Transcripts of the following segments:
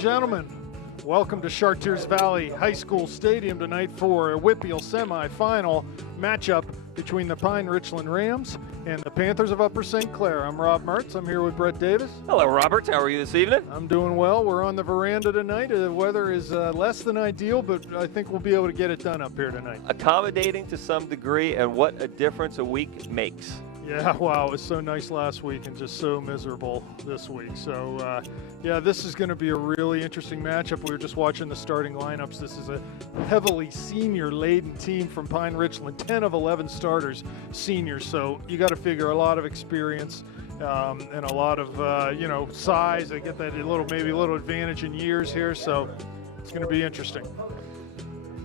gentlemen, welcome to Chartiers Valley High School Stadium tonight for a WPIAL semifinal matchup between the Pine-Richland Rams and the Panthers of Upper St. Clair. I'm Rob Mertz. I'm here with Brett Davis. Hello, Robert. How are you this evening? I'm doing well. We're on the veranda tonight. The weather is less than ideal, but I think we'll be able to get it done up here tonight. Accommodating to some degree, and what a difference a week makes. Yeah, wow, it was so nice last week and just so miserable this week. So, yeah, this is going to be a really interesting matchup. We were just watching the starting lineups. This is a heavily senior-laden team from Pine-Richland, 10 of 11 starters seniors. So you got to figure a lot of experience and a lot of, size. They get that maybe a little advantage in years here. So it's going to be interesting.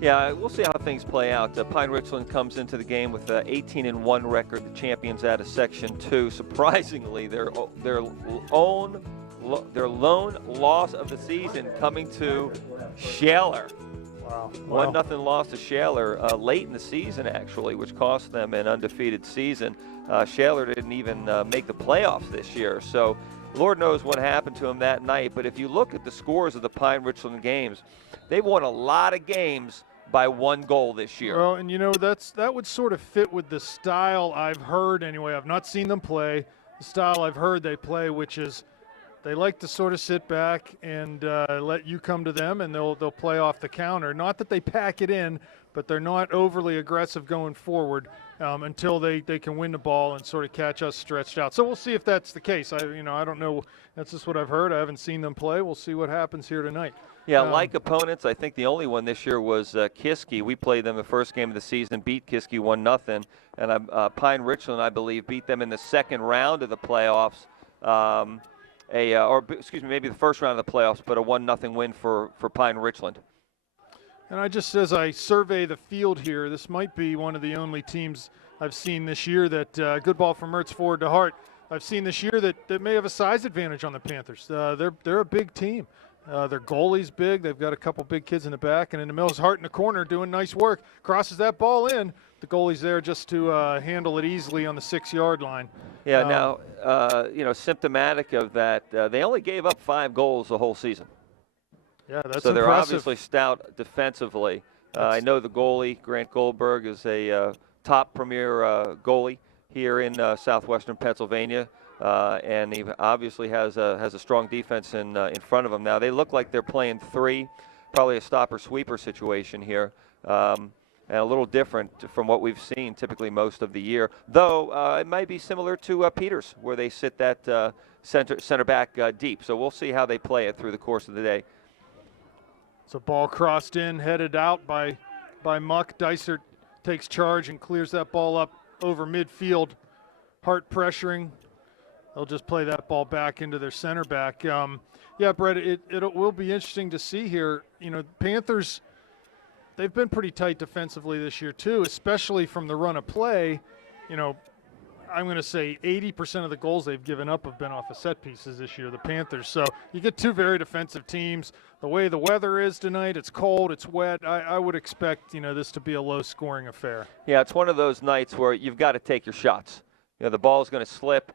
Yeah, we'll see how things play out. Pine-Richland comes into the game with an 18-1 record, the champions out of Section 2. Surprisingly, their lone loss of the season coming to Shaler. Wow. 1-0 loss to Shaler late in the season, actually, which cost them an undefeated season. Shaler didn't even make the playoffs this year, so Lord knows what happened to him that night. But if you look at the scores of the Pine-Richland games, they've won a lot of games by 1 goal this year. Well, and that would sort of fit with the style I've heard anyway. I've not seen them play. The style I've heard they play, which is they like to sort of sit back and let you come to them, and they'll play off the counter. Not that they pack it in, but they're not overly aggressive going forward until they can win the ball and sort of catch us stretched out. So we'll see if that's the case. I don't know. That's just what I've heard. I haven't seen them play. We'll see what happens here tonight. Yeah, like opponents, I think the only one this year was Kiski. We played them the first game of the season, beat Kiski 1-0, and Pine-Richland, I believe, beat them in the second round of the playoffs. Maybe the first round of the playoffs, but a 1-0 win for Pine-Richland. And as I survey the field here, this might be one of the only teams I've seen this year that, good ball from Mertz forward to Hart, I've seen this year that may have a size advantage on the Panthers. They're a big team. Their goalie's big. They've got a couple big kids in the back, and in the middle is Hart in the corner doing nice work. Crosses that ball in. The goalie's there just to handle it easily on the 6-yard line. Yeah, now, symptomatic of that, they only gave up 5 goals the whole season. Yeah, that's so they're impressive. Obviously stout defensively. I know the goalie, Grant Goldberg, is a top premier goalie here in southwestern Pennsylvania. And he obviously has a strong defense in front of him. Now, they look like they're playing 3, probably a stopper-sweeper situation here, and a little different from what we've seen typically most of the year. Though it might be similar to Peters, where they sit that center back deep. So we'll see how they play it through the course of the day. It's a ball crossed in, headed out by Muck. Dysert takes charge and clears that ball up over midfield. Hart pressuring. They'll just play that ball back into their center back. Yeah, Brett, it will be interesting to see here. Panthers, they've been pretty tight defensively this year too, especially from the run of play. I'm going to say 80% of the goals they've given up have been off of set pieces this year, the Panthers. So you get 2 very defensive teams. The way the weather is tonight, it's cold, it's wet. I would expect, this to be a low-scoring affair. Yeah, it's one of those nights where you've got to take your shots. The ball's going to slip.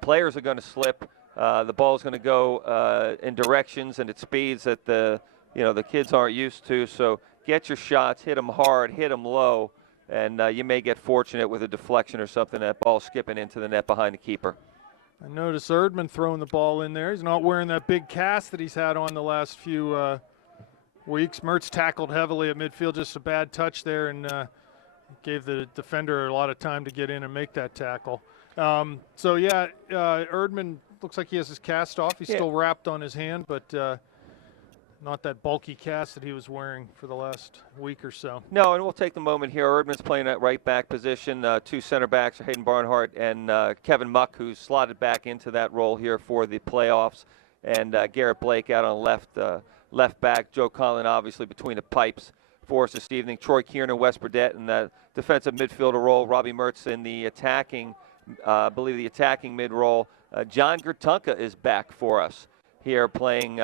Players are going to slip. The ball's going to go in directions and at speeds that the kids aren't used to. So get your shots, hit them hard, hit them low, and you may get fortunate with a deflection or something, that ball skipping into the net behind the keeper. I notice Erdman throwing the ball in there. He's not wearing that big cast that he's had on the last few weeks. Mertz tackled heavily at midfield, just a bad touch there, and gave the defender a lot of time to get in and make that tackle. Erdman looks like he has his cast off. He's still wrapped on his hand, but not that bulky cast that he was wearing for the last week or so. No, and we'll take the moment here. Erdman's playing at right back position. 2 center backs, Hayden Barnhart and Kevin Muck, who's slotted back into that role here for the playoffs. And Garrett Blake out on left back. Joe Conlon obviously between the pipes for us this evening. Troy Kiernan, Wes Burdett in the defensive midfielder role. Robbie Mertz in the attacking mid role. John Gertunka is back for us here playing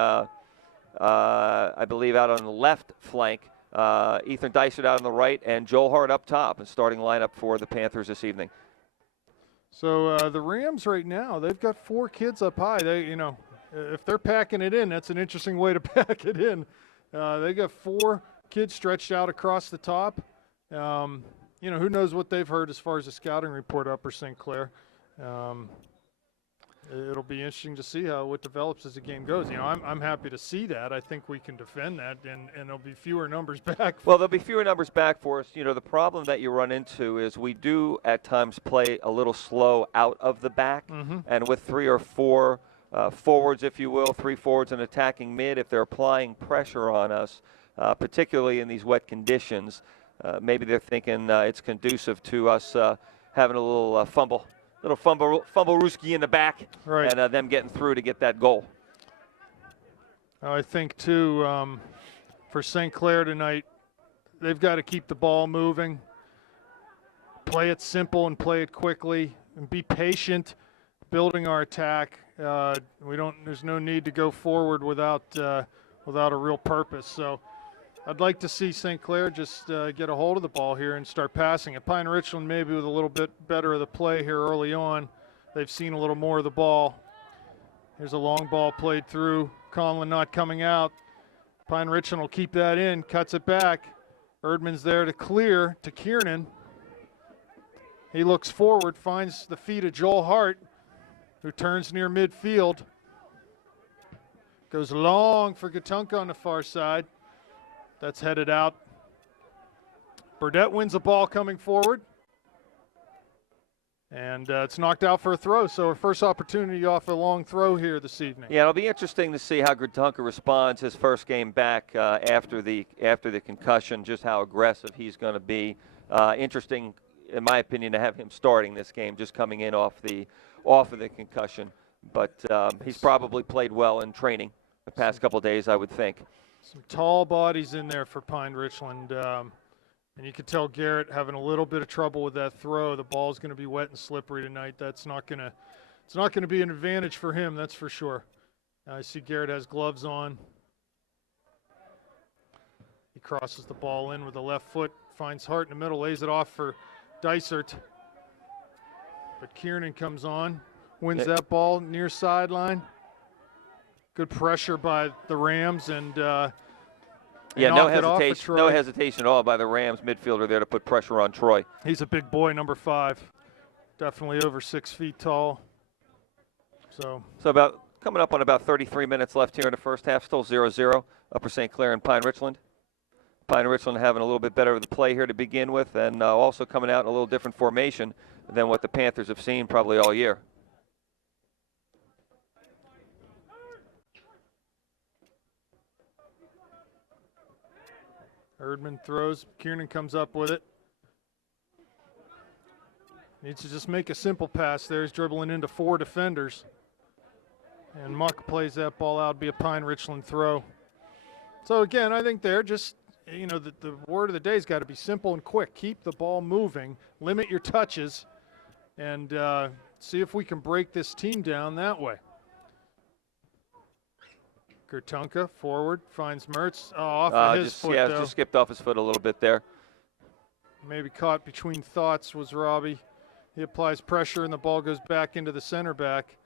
I believe out on the left flank. Ethan Dysert out on the right, and Joel Hart up top, and starting lineup for the Panthers this evening. So the Rams right now, they've got 4 kids up high. They, if they're packing it in, that's an interesting way to pack it in. They got 4 kids stretched out across the top. Who knows what they've heard as far as the scouting report Upper St. Clair. It'll be interesting to see how it develops as the game goes. I'm happy to see that. I think we can defend that, and there'll be fewer numbers back. Well, there'll be fewer numbers back for us. The problem that you run into is we do at times play a little slow out of the back, and with 3 or 4 forwards, if you will, 3 forwards and attacking mid, if they're applying pressure on us, particularly in these wet conditions, maybe they're thinking it's conducive to us having a little fumble Rooski in the back, right, and them getting through to get that goal. I think, too, for St. Clair tonight, they've got to keep the ball moving, play it simple and play it quickly, and be patient building our attack. There's no need to go forward without a real purpose. So I'd like to see St. Clair just get a hold of the ball here and start passing it. Pine-Richland maybe with a little bit better of the play here early on. They've seen a little more of the ball. Here's a long ball played through. Conlon not coming out. Pine-Richland will keep that in, cuts it back. Erdman's there to clear to Kiernan. He looks forward, finds the feet of Joel Hart, who turns near midfield. Goes long for Gatunka on the far side. That's headed out. Burdett wins the ball coming forward. And it's knocked out for a throw, so our first opportunity off a long throw here this evening. Yeah, it'll be interesting to see how Gatunka responds his first game back after the concussion, just how aggressive he's going to be. Interesting, in my opinion, to have him starting this game, just coming in off of the concussion. But he's probably played well in training the past couple of days, I would think. Some tall bodies in there for Pine-Richland. And you could tell Garrett having a little bit of trouble with that throw. The ball's going to be wet and slippery tonight. It's not going to be an advantage for him, that's for sure. I see Garrett has gloves on. He crosses the ball in with the left foot, finds Hart in the middle, lays it off for Dysert. But Kiernan comes on, wins that ball near sideline. Good pressure by the Rams, and no hesitation at all by the Rams midfielder there to put pressure on Troy. He's a big boy, number 5, definitely over 6 feet tall. So about coming up on about 33 minutes left here in the first half, still 0-0, Upper St. Clair and Pine-Richland. Pine-Richland having a little bit better of the play here to begin with, and also coming out in a little different formation than what the Panthers have seen probably all year. Erdman throws. Kiernan comes up with it. Needs to just make a simple pass there. He's dribbling into 4 defenders. And Muck plays that ball out. Be a Pine-Richland throw. So, again, I think they're just, the word of the day's got to be simple and quick. Keep the ball moving. Limit your touches. And see if we can break this team down that way. Gatunka forward, finds Mertz. Off of his foot, though. Just skipped off his foot a little bit there. Maybe caught between thoughts was Robbie. He applies pressure, and the ball goes back into the center back.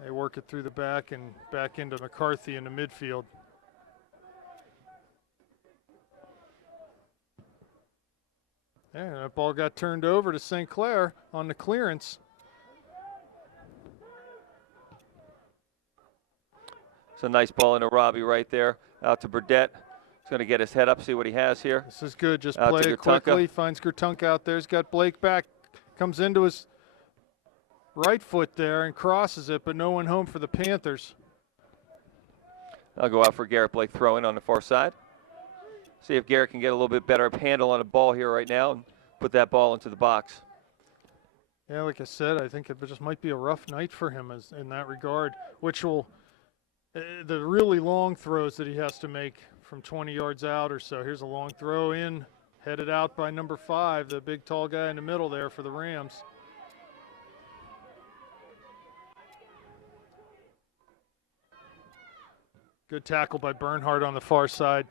They work it through the back and back into McCarthy in the midfield. Yeah, that ball got turned over to St. Clair on the clearance. It's a nice ball into Robbie right there. Out to Burdett. He's going to get his head up, see what he has here. This is good. Just play it quickly. Finds Gatunka out there. He's got Blake back. Comes into his right foot there and crosses it, but no one home for the Panthers. I'll go out for Garrett Blake throwing on the far side. See if Garrett can get a little bit better handle on the ball here right now and put that ball into the box. Yeah, like I said, I think it just might be a rough night for him in that regard, which will the really long throws that he has to make from 20 yards out or so. Here's a long throw in, headed out by number 5, the big tall guy in the middle there for the Rams. Good tackle by Bernhardt on the far side.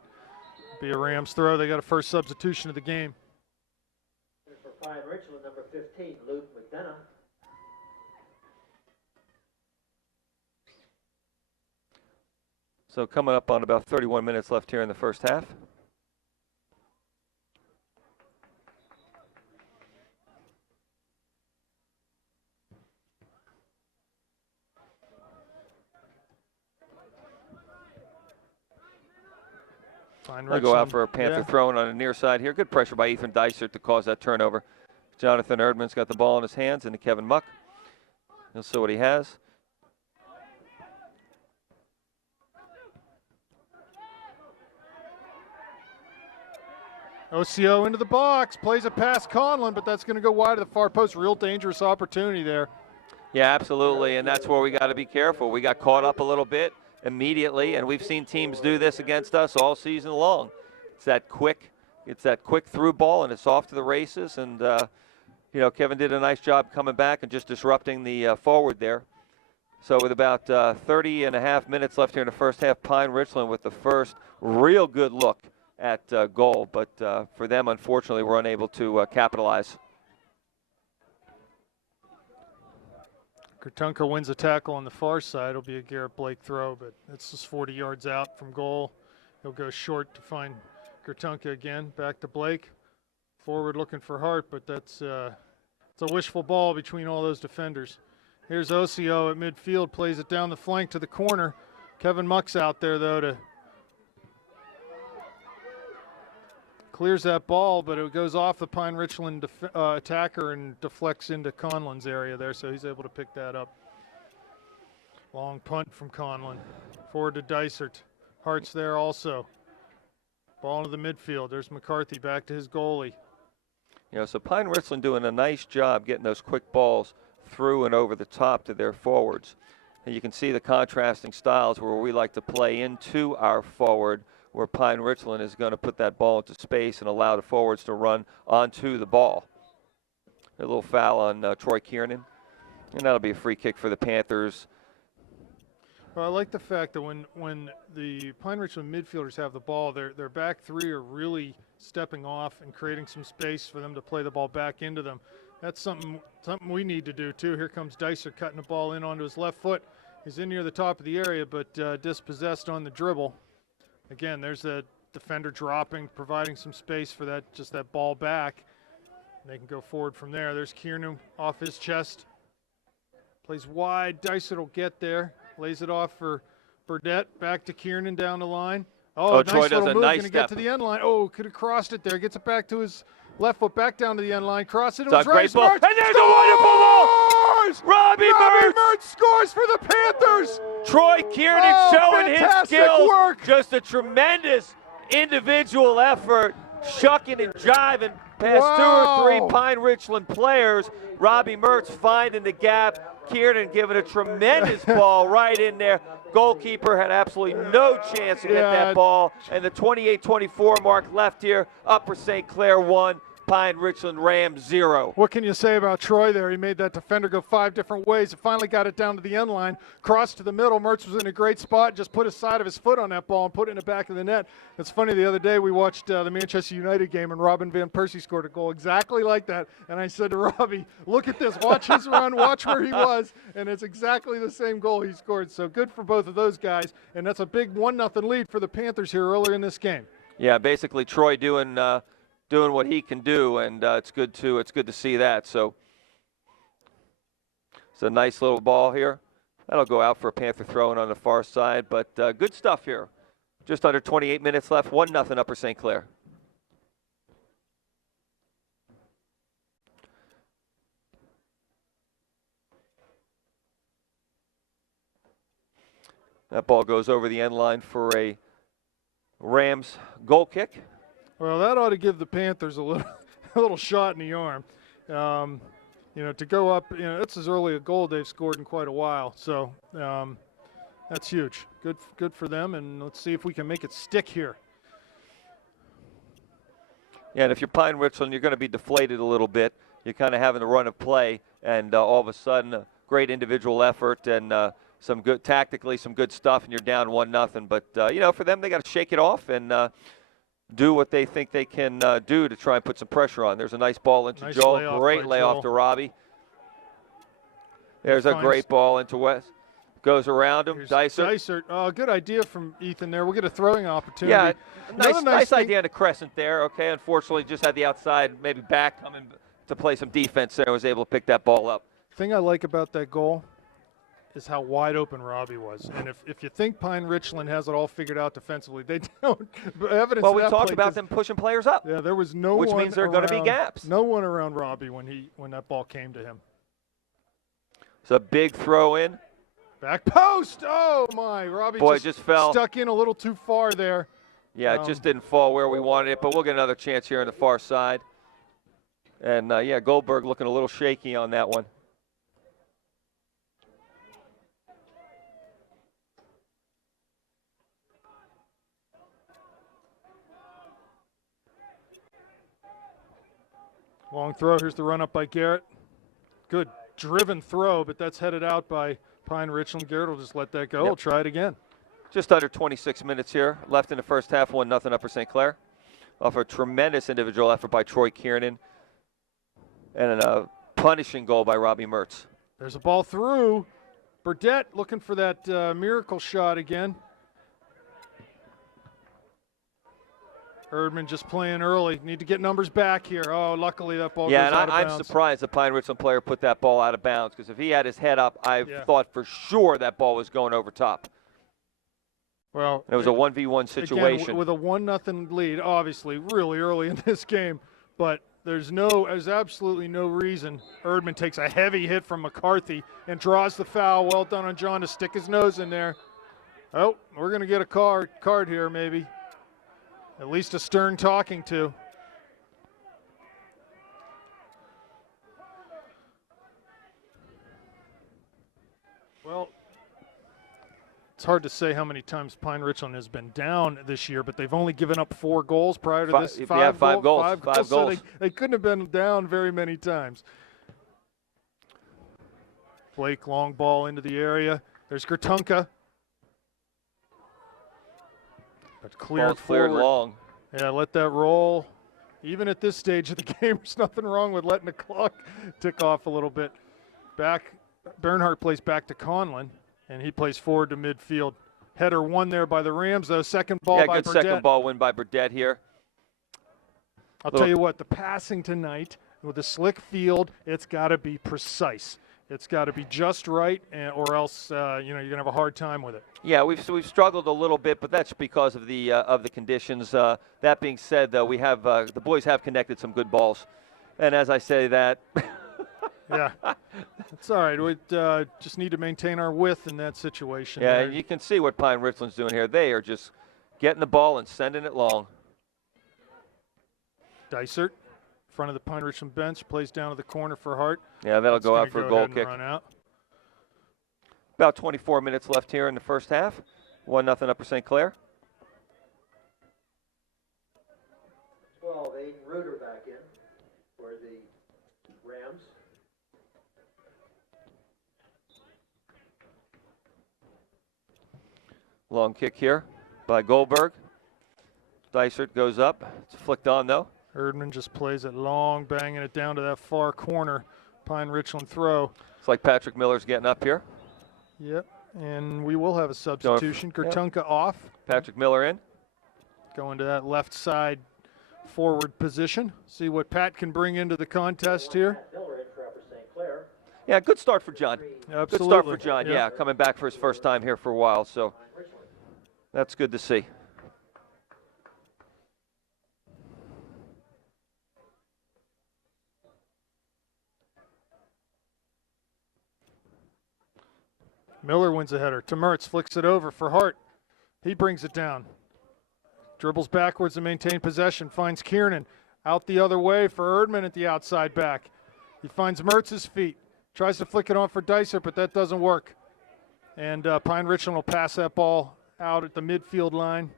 Be a Rams throw. They got a first substitution of the game. For Pine-Richland, number 15, Luke McDonough. So coming up on about 31 minutes left here in the first half. They'll go out for a Panther throwing on the near side here. Good pressure by Ethan Dysert to cause that turnover. Jonathan Erdman's got the ball in his hands, and to Kevin Muck. He'll see what he has. OCO into the box, plays it past Conlon, but that's going to go wide of the far post. Real dangerous opportunity there. Yeah, absolutely, and that's where we got to be careful. We got caught up a little bit immediately, and we've seen teams do this against us all season long. It's that quick through ball, and it's off to the races. And you know, Kevin did a nice job coming back and just disrupting the forward there. So with about 30 and a half minutes left here in the first half, Pine-Richland with the first real good look at goal, but for them, unfortunately, we're unable to capitalize. Kurtunka wins a tackle on the far side. It'll be a Garrett Blake throw, but it's just 40 yards out from goal. He'll go short to find Kurtunka again. Back to Blake. Forward looking for Hart, but that's it's a wishful ball between all those defenders. Here's OCO at midfield, plays it down the flank to the corner. Kevin Muck's out there, though, to clears that ball, but it goes off the Pine-Richland attacker and deflects into Conlon's area there, so he's able to pick that up. Long punt from Conlon. Forward to Dysert. Hart's there also. Ball into the midfield. There's McCarthy back to his goalie. You know, so Pine-Richland doing a nice job getting those quick balls through and over the top to their forwards. And you can see the contrasting styles where we like to play into our forward, where Pine-Richland is going to put that ball into space and allow the forwards to run onto the ball. A little foul on Troy Kiernan, and that'll be a free kick for the Panthers. Well, I like the fact that when the Pine-Richland midfielders have the ball, their back three are really stepping off and creating some space for them to play the ball back into them. That's something we need to do too. Here comes Dicer cutting the ball in onto his left foot. He's in near the top of the area, but dispossessed on the dribble. Again, there's the defender dropping, providing some space for that ball back. They can go forward from there. There's Kiernan off his chest. Plays wide. Dysert will get there. Lays it off for Burdett. Back to Kiernan down the line. Oh, nice Troy does little a move. nice Going to get step. to the end line. Oh, could have crossed it there. Gets it back to his left foot. Back down to the end line. Cross it. It was It's a great ball. Mertz. And there's a wonderful ball. Robbie Mertz. Mertz scores for the Panthers. Troy Kiernan showing his fantastic skills. work. Just a tremendous individual effort, shucking and jiving past two or three Pine-Richland players. Robbie Mertz finding the gap. Kiernan giving a tremendous ball right in there. Goalkeeper had absolutely no chance to get that ball. And the 28-24 mark left here. Upper St. Clair 1, Pine-Richland Rams 0. What can you say about Troy there? He made that defender go 5 different ways. He finally got it down to the end line, crossed to the middle. Mertz was in a great spot, just put his side of his foot on that ball and put it in the back of the net. It's funny, the other day we watched the Manchester United game and Robin Van Persie scored a goal exactly like that. And I said to Robbie, look at this, watch his run, watch where he was. And it's exactly the same goal he scored. So good for both of those guys. And that's a big 1-0 lead for the Panthers here earlier in this game. Yeah, basically Troy doing what he can do, and it's good to see that. So it's a nice little ball here. That'll go out for a Panther throwing on the far side, but good stuff here. Just under 28 minutes left, 1-0 Upper St. Clair. That ball goes over the end line for a Rams goal kick. Well, that ought to give the Panthers a little shot in the arm. You know, to go up, you know, that's as early a goal they've scored in quite a while. So that's huge. Good for them, and let's see if we can make it stick here. Yeah, and if you're Pine-Richland, you're going to be deflated a little bit. You're kind of having a run of play, and all of a sudden, a great individual effort and some good tactically, some good stuff, and you're down 1-0. But you know, for them, they got to shake it off and do what they think they can do to try and put some pressure on. There's a nice ball into Joel. Great layoff to Robbie. There's a great ball into West. Goes around him. Here's Dysart. Dysart. Oh, good idea from Ethan there. We'll get a throwing opportunity. Yeah, Another nice thing- idea on the crescent there. Okay, unfortunately, just had the outside, maybe back coming to play some defense there. Was able to pick that ball up. Thing I like about that goal is how wide open Robbie was. And if you think Pine-Richland has it all figured out defensively, they don't. Evidence Well, of we that talked play about 'cause- them pushing players up. Yeah, there was no Which one means there are gonna be around- gaps. No one around Robbie when that ball came to him. It's a big throw in. Back post. Oh my! Robbie Boy, just fell. stuck in a little too far there. Yeah, it just didn't fall where we wanted it, but we'll get another chance here on the far side. And, yeah, Goldberg looking a little shaky on that one. Long throw. Here's the run up by Garrett. Good driven throw, but that's headed out by Pine-Richland. Garrett will just let that go. Yep. We'll try it again. Just under 26 minutes here left in the first half, 1-0 Upper St. Clair. Off a tremendous individual effort by Troy Kiernan and a punishing goal by Robbie Mertz. There's a ball through. Burdett looking for that miracle shot again. Erdman just playing early. Need to get numbers back here. Oh, luckily that ball goes out of I'm bounds. surprised the Pine-Richland player put that ball out of bounds because if he had his head up, I Yeah. thought for sure that ball was going over top. Well, It was a 1v1 situation. Again, with a 1-0 lead, obviously, really early in this game, but there's absolutely no reason. Erdman takes a heavy hit from McCarthy and draws the foul. Well done on John to stick his nose in there. Oh, we're going to get a card here, maybe. At least a stern talking to. Well, it's hard to say how many times Pine-Richland has been down this year, but they've only given up 4 goals prior to this. Five goals. So they couldn't have been down very many times. Blake, long ball into the area. There's Gertunka. But Ball's cleared long. Yeah, let that roll. Even at this stage of the game, there's nothing wrong with letting the clock tick off a little bit. Bernhardt plays back to Conlon, and he plays forward to midfield. Header won there by the Rams, though. Second ball by good Burdett. second ball win by Burdett here. I'll tell you what, the passing tonight with the slick field, it's got to be precise. It's got to be just right, or else you're going to have a hard time with it. Yeah, we've struggled a little bit, but that's because of the conditions. That being said, though, we have the boys have connected some good balls, and as I say that, Yeah, it's all right. We just need to maintain our width in that situation. yeah, there. and you can see what Pine-Richland's doing here. They are just getting the ball and sending it long. Dysart, front of the Pine-Richland bench, plays down to the corner for Hart. Yeah, that'll It's go gonna out for a go goal ahead and kick. Run out. About 24 minutes left here in the first half. 1-0 Upper St. Clair. 12, Aiden Reuter back in for the Rams. Long kick here by Goldberg. Dysart goes up. It's flicked on, though. Erdman just plays it long, banging it down to that far corner. Pine-Richland throw. It's like Patrick Miller's getting up here. Yep, and we will have a substitution. Yep. Gertunka off, Patrick Miller in. going to that left side forward position. See what Pat can bring into the contest here. Matt Miller in for Upper St. Clair. Yeah, good start for John. Absolutely. Good start for John, Yep. yeah, coming back for his first time here for a while, so Pine-Richland. that's good to see. Miller wins a header. To Mertz, flicks it over for Hart. He brings it down. Dribbles backwards to maintain possession. Finds Kiernan out the other way for Erdman at the outside back. He finds Mertz's feet. Tries to flick it on for Dysart, but that doesn't work. And Pine-Richland will pass that ball out at the midfield line.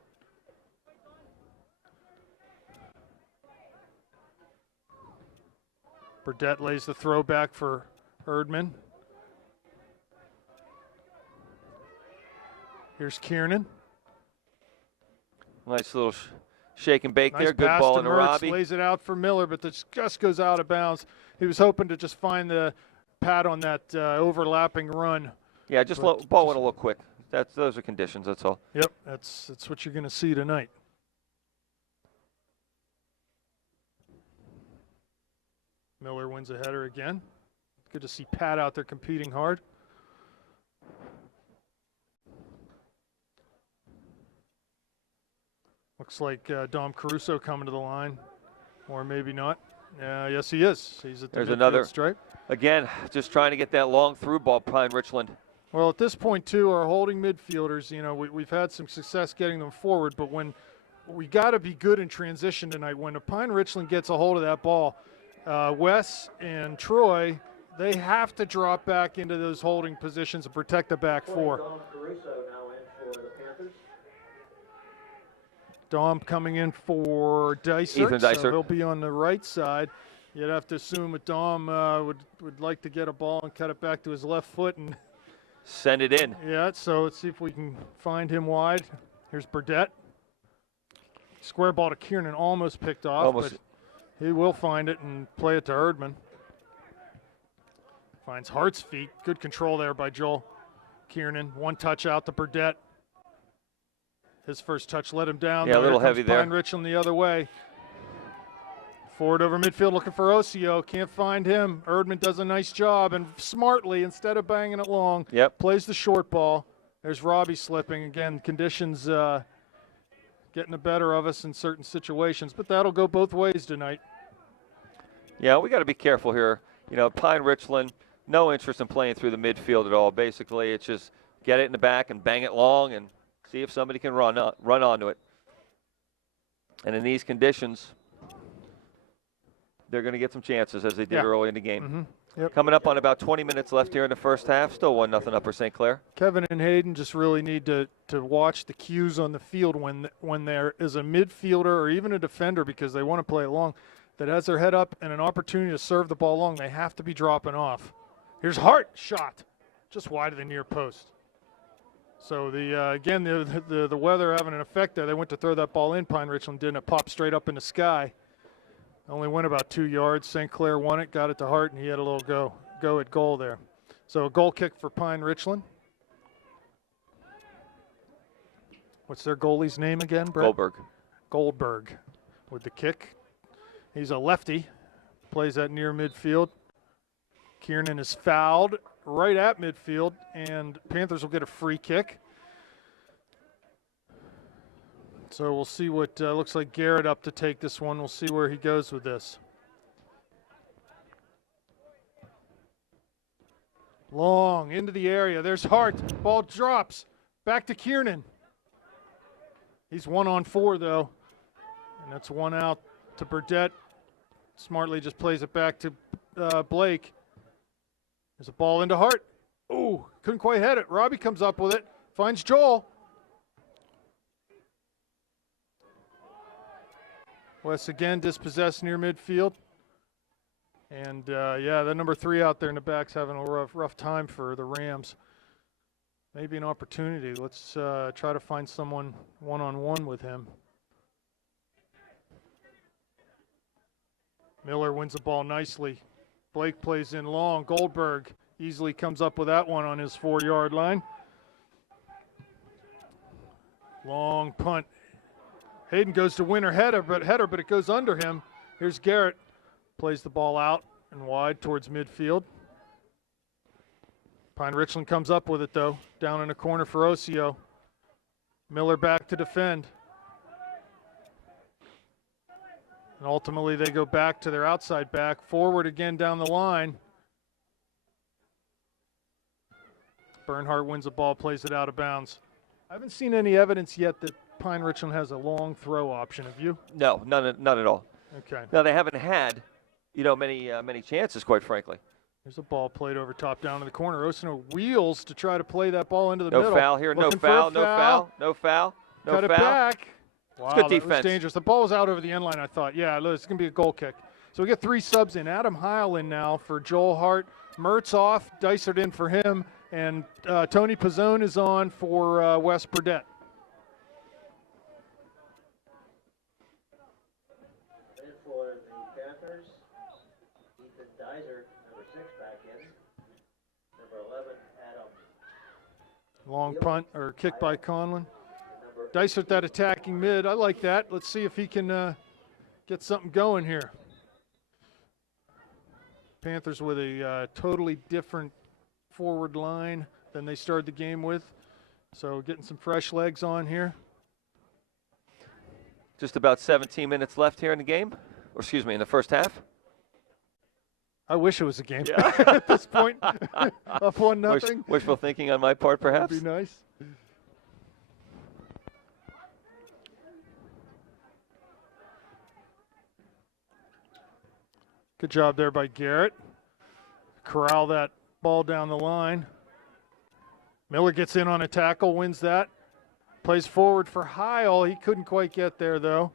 Burdett lays the throw back for Erdman. Here's Kiernan. Nice little shake and bake Nice there. Good pass ball to into Mertz, Robbie. lays it out for Miller, but this just goes out of bounds. He was hoping to just find the pad on that overlapping run Yeah, just ball went a little quick. Those are conditions. That's all. Yep, that's what you're going to see tonight. Miller wins a header again. Good to see Pat out there competing hard. Looks like Dom Caruso coming to the line, or maybe not. Yes, he is. He's at the There's midfield another stripe. Again, just trying to get that long through ball, Pine-Richland. Well, at this point, too, our holding midfielders, we've had some success getting them forward, but when we got to be good in transition tonight. When the Pine-Richland gets a hold of that ball, Wes and Troy, they have to drop back into those holding positions and protect the back four. Dom Caruso now in for the Panthers. Dom coming in for Dysert, Ethan Dysert. so he'll be on the right side. You'd have to assume that Dom would like to get a ball and cut it back to his left foot and send it in. Yeah, so let's see if we can find him wide. Here's Burdett. Square ball to Kiernan, almost picked off, but he will find it and play it to Erdman. Finds Hart's feet. Good control there by Joel Kiernan. One touch out to Burdett. His first touch let him down. Yeah, a little heavy there. Pine-Richland the other way. Forward over midfield looking for Osio. Can't find him. Erdman does a nice job and smartly, instead of banging it long, plays the short ball. There's Robbie slipping. Again, conditions getting the better of us in certain situations, but that'll go both ways tonight. Yeah, we got to be careful here. Pine-Richland, no interest in playing through the midfield at all. Basically, it's just get it in the back and bang it long and see if somebody can run onto it. And in these conditions, they're going to get some chances as they did early in the game. Mm-hmm. Yep. Coming up on about 20 minutes left here in the first half. Still 1-0 Upper St. Clair. Kevin and Hayden just really need to watch the cues on the field when there is a midfielder or even a defender, because they want to play it long, that has their head up and an opportunity to serve the ball long. They have to be dropping off. Here's Hart, shot just wide of the near post. So the weather having an effect there. They went to throw that ball in. Pine-Richland didn't. It popped straight up in the sky. Only went about 2 yards. St. Clair won it, got it to Hart, and he had a little go at goal there. So a goal kick for Pine-Richland. What's their goalie's name again, Brett? Goldberg with the kick. He's a lefty. Plays that near midfield. Kiernan is fouled right at midfield, and Panthers will get a free kick. So we'll see what looks like Garrett up to take this one. We'll see where he goes with this. Long into the area. There's Hart. Ball drops. Back to Kiernan. He's 1-on-4 though. And that's one out to Burdett. Smartly just plays it back to Blake. There's a ball into Hart. Ooh, couldn't quite hit it. Robbie comes up with it. Finds Joel. Wes again dispossessed near midfield. And the number 3 out there in the back's having a rough time for the Rams. Maybe an opportunity. Let's try to find someone one-on-one with him. Miller wins the ball nicely. Blake plays in long. Goldberg easily comes up with that one on his 4-yard line. Long punt. Hayden goes to win her header, but it goes under him. Here's Garrett. Plays the ball out and wide towards midfield. Pine-Richland comes up with it, though. Down in the corner for Osio. Miller back to defend. And ultimately, they go back to their outside back. Forward again down the line. Bernhardt wins the ball, plays it out of bounds. I haven't seen any evidence yet that Pine-Richland has a long throw option. Have you? No, none at all. Okay. No, they haven't had, many chances, quite frankly. There's a ball played over top down in the corner. Osino wheels to try to play that ball into the middle. middle. No foul here. No foul. Cut it back. Wow, it's good defense. That was dangerous. The ball was out over the end line, I thought. Yeah, look, it's going to be a goal kick. So we get 3 subs in. Adam Heil in now for Joel Hart. Mertz off. Dysert in for him. And Tony Pizzone is on for Wes Burdett. In for the Panthers, Ethan Dysert, number 6 back in. Number 11, Adam Long punt or kick by Conlon. Dysart that attacking mid. I like that. Let's see if he can get something going here. Panthers with a totally different forward line than they started the game with. So getting some fresh legs on here. Just about 17 minutes left here in the game, or excuse me, in the first half. I wish it was a game Yeah. at this point. Up 1-0. Wishful thinking on my part, perhaps. That'd be nice. Good job there by Garrett. Corral that ball down the line. Miller gets in on a tackle, wins that. Plays forward for Heil. He couldn't quite get there, though.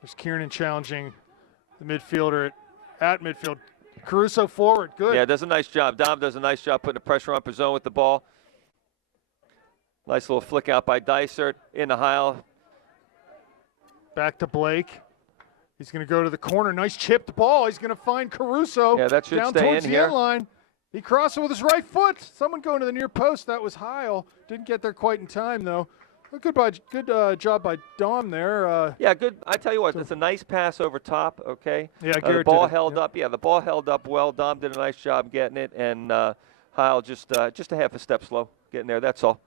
There's Kiernan challenging the midfielder at midfield. Caruso forward, good. Yeah, does a nice job. Dom does a nice job putting the pressure on Pizzone with the ball. Nice little flick out by Dysart into Heil. Back to Blake. He's going to go to the corner. Nice chipped ball. He's going to find Caruso. Yeah, that should down stay towards in the here. end line. He crossed it with his right foot. Someone going to the near post. That was Heil. Didn't get there quite in time, though. Good job by Dom there. Yeah, good. I tell you what, it's a nice pass over top, okay? Yeah, the Garrett ball did it, held yep. up. Yeah, the ball held up well. Dom did a nice job getting it, and Heil just a half a step slow getting there. That's all.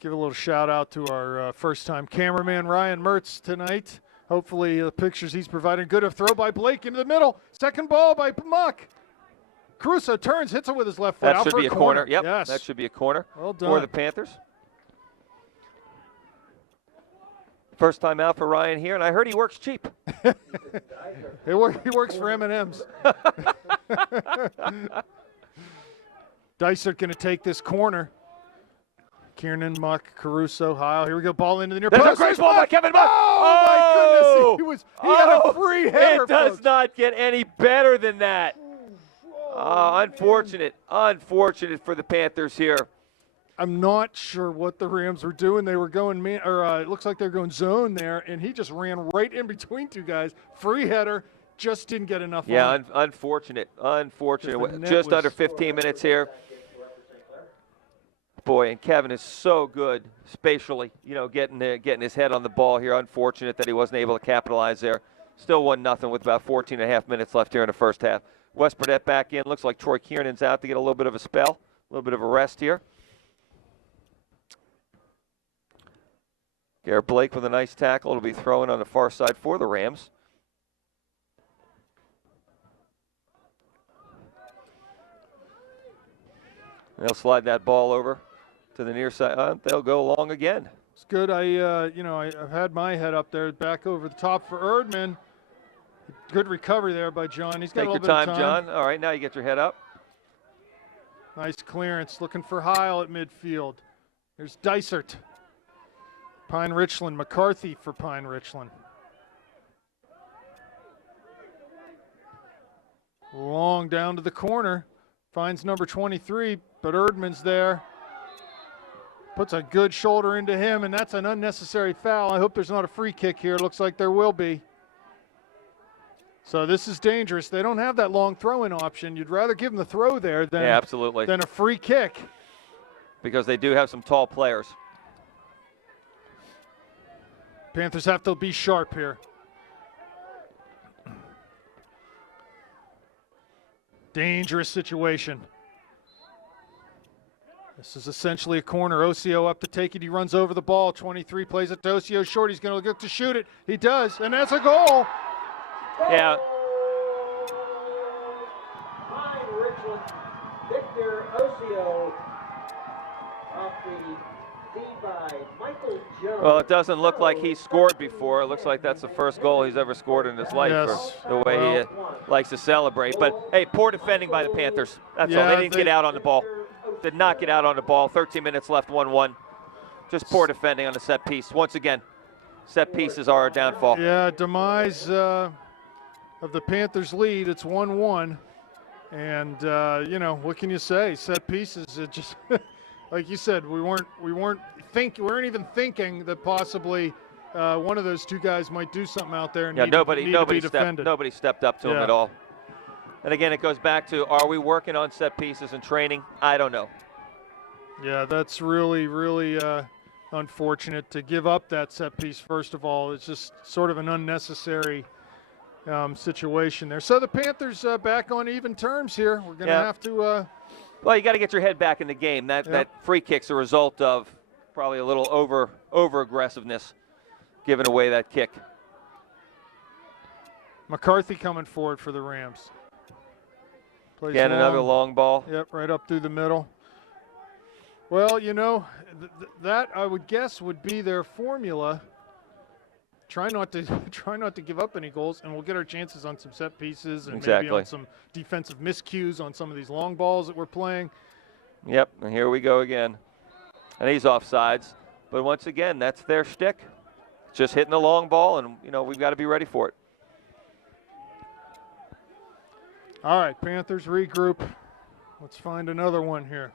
Give a little shout out to our first-time cameraman, Ryan Mertz, tonight. Hopefully the pictures he's providing. Good throw by Blake into the middle. Second ball by Muck. Caruso turns, hits it with his left foot. That out should for be a corner. Yep, yes. that should be a corner Well done. for the Panthers. First time out for Ryan here, and I heard he works cheap. He works for M&M's. Dysart going to take this corner. Kiernan, Muck, Caruso, Heil. Here we go. Ball into the near There's post. a great ball by Kevin Muck. Oh, my goodness. He had a free header. It does folks. not get any better than that. Unfortunate for the Panthers here. I'm not sure what the Rams were doing. They were going man, or it looks like they're going zone there, and he just ran right in between two guys. Free header, just didn't get enough. Yeah, on. unfortunate. net Just was- under 15 minutes here. Boy, and Kevin is so good spatially, getting his head on the ball here. Unfortunate that he wasn't able to capitalize there. Still 1-0 with about 14 and a half minutes left here in the first half. West Burdette back in. Looks like Troy Kiernan's out to get a little bit of a spell, a little bit of a rest here. Garrett Blake with a nice tackle. It'll be thrown on the far side for the Rams. They'll slide that ball over to the near side. They'll go long again. It's good. I've had my head up there, back over the top for Erdman. Good recovery there by John. He's got Take a your little bit time, of time. John. All right, now you get your head up. Nice clearance. Looking for Heil at midfield. There's Dysart. Pine-Richland. McCarthy for Pine-Richland. Long down to the corner. Finds number 23, but Erdman's there. Puts a good shoulder into him, and that's an unnecessary foul. I hope there's not a free kick here. Looks like there will be. So this is dangerous. They don't have that long throw-in option. You'd rather give them the throw there than, Yeah, absolutely. than a free kick. Because they do have some tall players. Panthers have to be sharp here. Dangerous situation. This is essentially a corner. Osio up to take it. He runs over the ball. 23 plays it to Osio short. He's going to look to shoot it. He does, and that's a goal. Yeah. Pine-Richland, Victor Osio off the feed by Michael Jones. Well, it doesn't look like he scored before. It looks like that's the first goal he's ever scored in his life, Yes. for the way he likes to celebrate. But, hey, poor defending by the Panthers. That's all. Yeah, They didn't get out on the ball. Did not get out on the ball. 13 minutes left, 1-1. Just poor defending on the set piece. Once again, set pieces are our downfall. Yeah, demise of the Panthers' lead. It's 1-1. And, what can you say? Set pieces, it just, like you said, we weren't even thinking that possibly one of those two guys might do something out there and Yeah, need to be defended. nobody stepped up to him at all. And again, it goes back to, are we working on set pieces and training? I don't know. Yeah, that's really, really unfortunate to give up that set piece. First of all, it's just sort of an unnecessary situation there. So the Panthers back on even terms here. We're going to have to. Well, you got to get your head back in the game. That free kick's a result of probably a little over aggressiveness, giving away that kick. McCarthy coming forward for the Rams. Plays Again, another long ball. Yep, right up through the middle. Well, you know, that I would guess would be their formula. Try not to give up any goals, and we'll get our chances on some set pieces and maybe on some defensive miscues on some of these long balls that we're playing. Yep, and here we go again. And he's offsides. But once again, that's their shtick. Just hitting the long ball, and, you know, we've got to be ready for it. All right, Panthers regroup. Let's find another one here.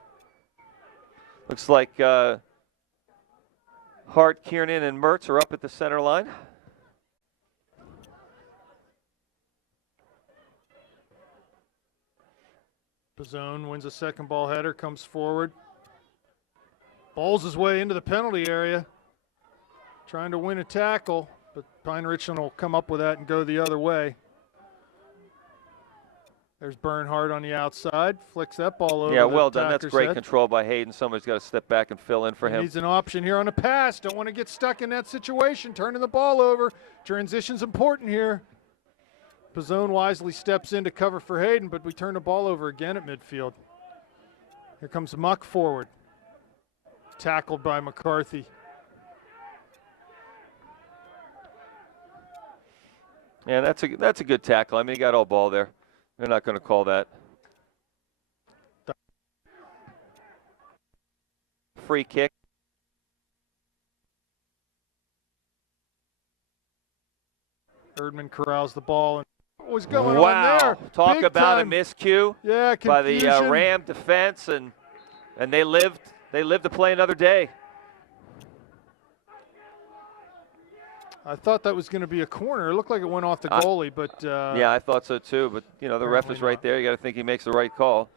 Looks like Hart, Kiernan, and Mertz are up at the center line. Pizzone wins a second ball header, comes forward. Bowls his way into the penalty area. Trying to win a tackle, but Pine-Richland will come up with that and go the other way. There's Bernhardt on the outside, flicks that ball over. Yeah, well done. That's great control by Hayden. Somebody's got to step back and fill in for him. Needs an option here on a pass. Don't want to get stuck in that situation. Turning the ball over. Transition's important here. Pizzone wisely steps in to cover for Hayden, but we turn the ball over again at midfield. Here comes Muck forward. Tackled by McCarthy. Yeah, that's a good tackle. I mean, he got all ball there. They're not going to call that. Free kick. Erdman corrals the ball. And what was going on there? Talk Big about time. a miscue by the Ram defense, and they lived to play another day. I thought that was going to be a corner. It looked like it went off the goalie, but yeah, I thought so too. But you know, the ref is right there. You got to think he makes the right call.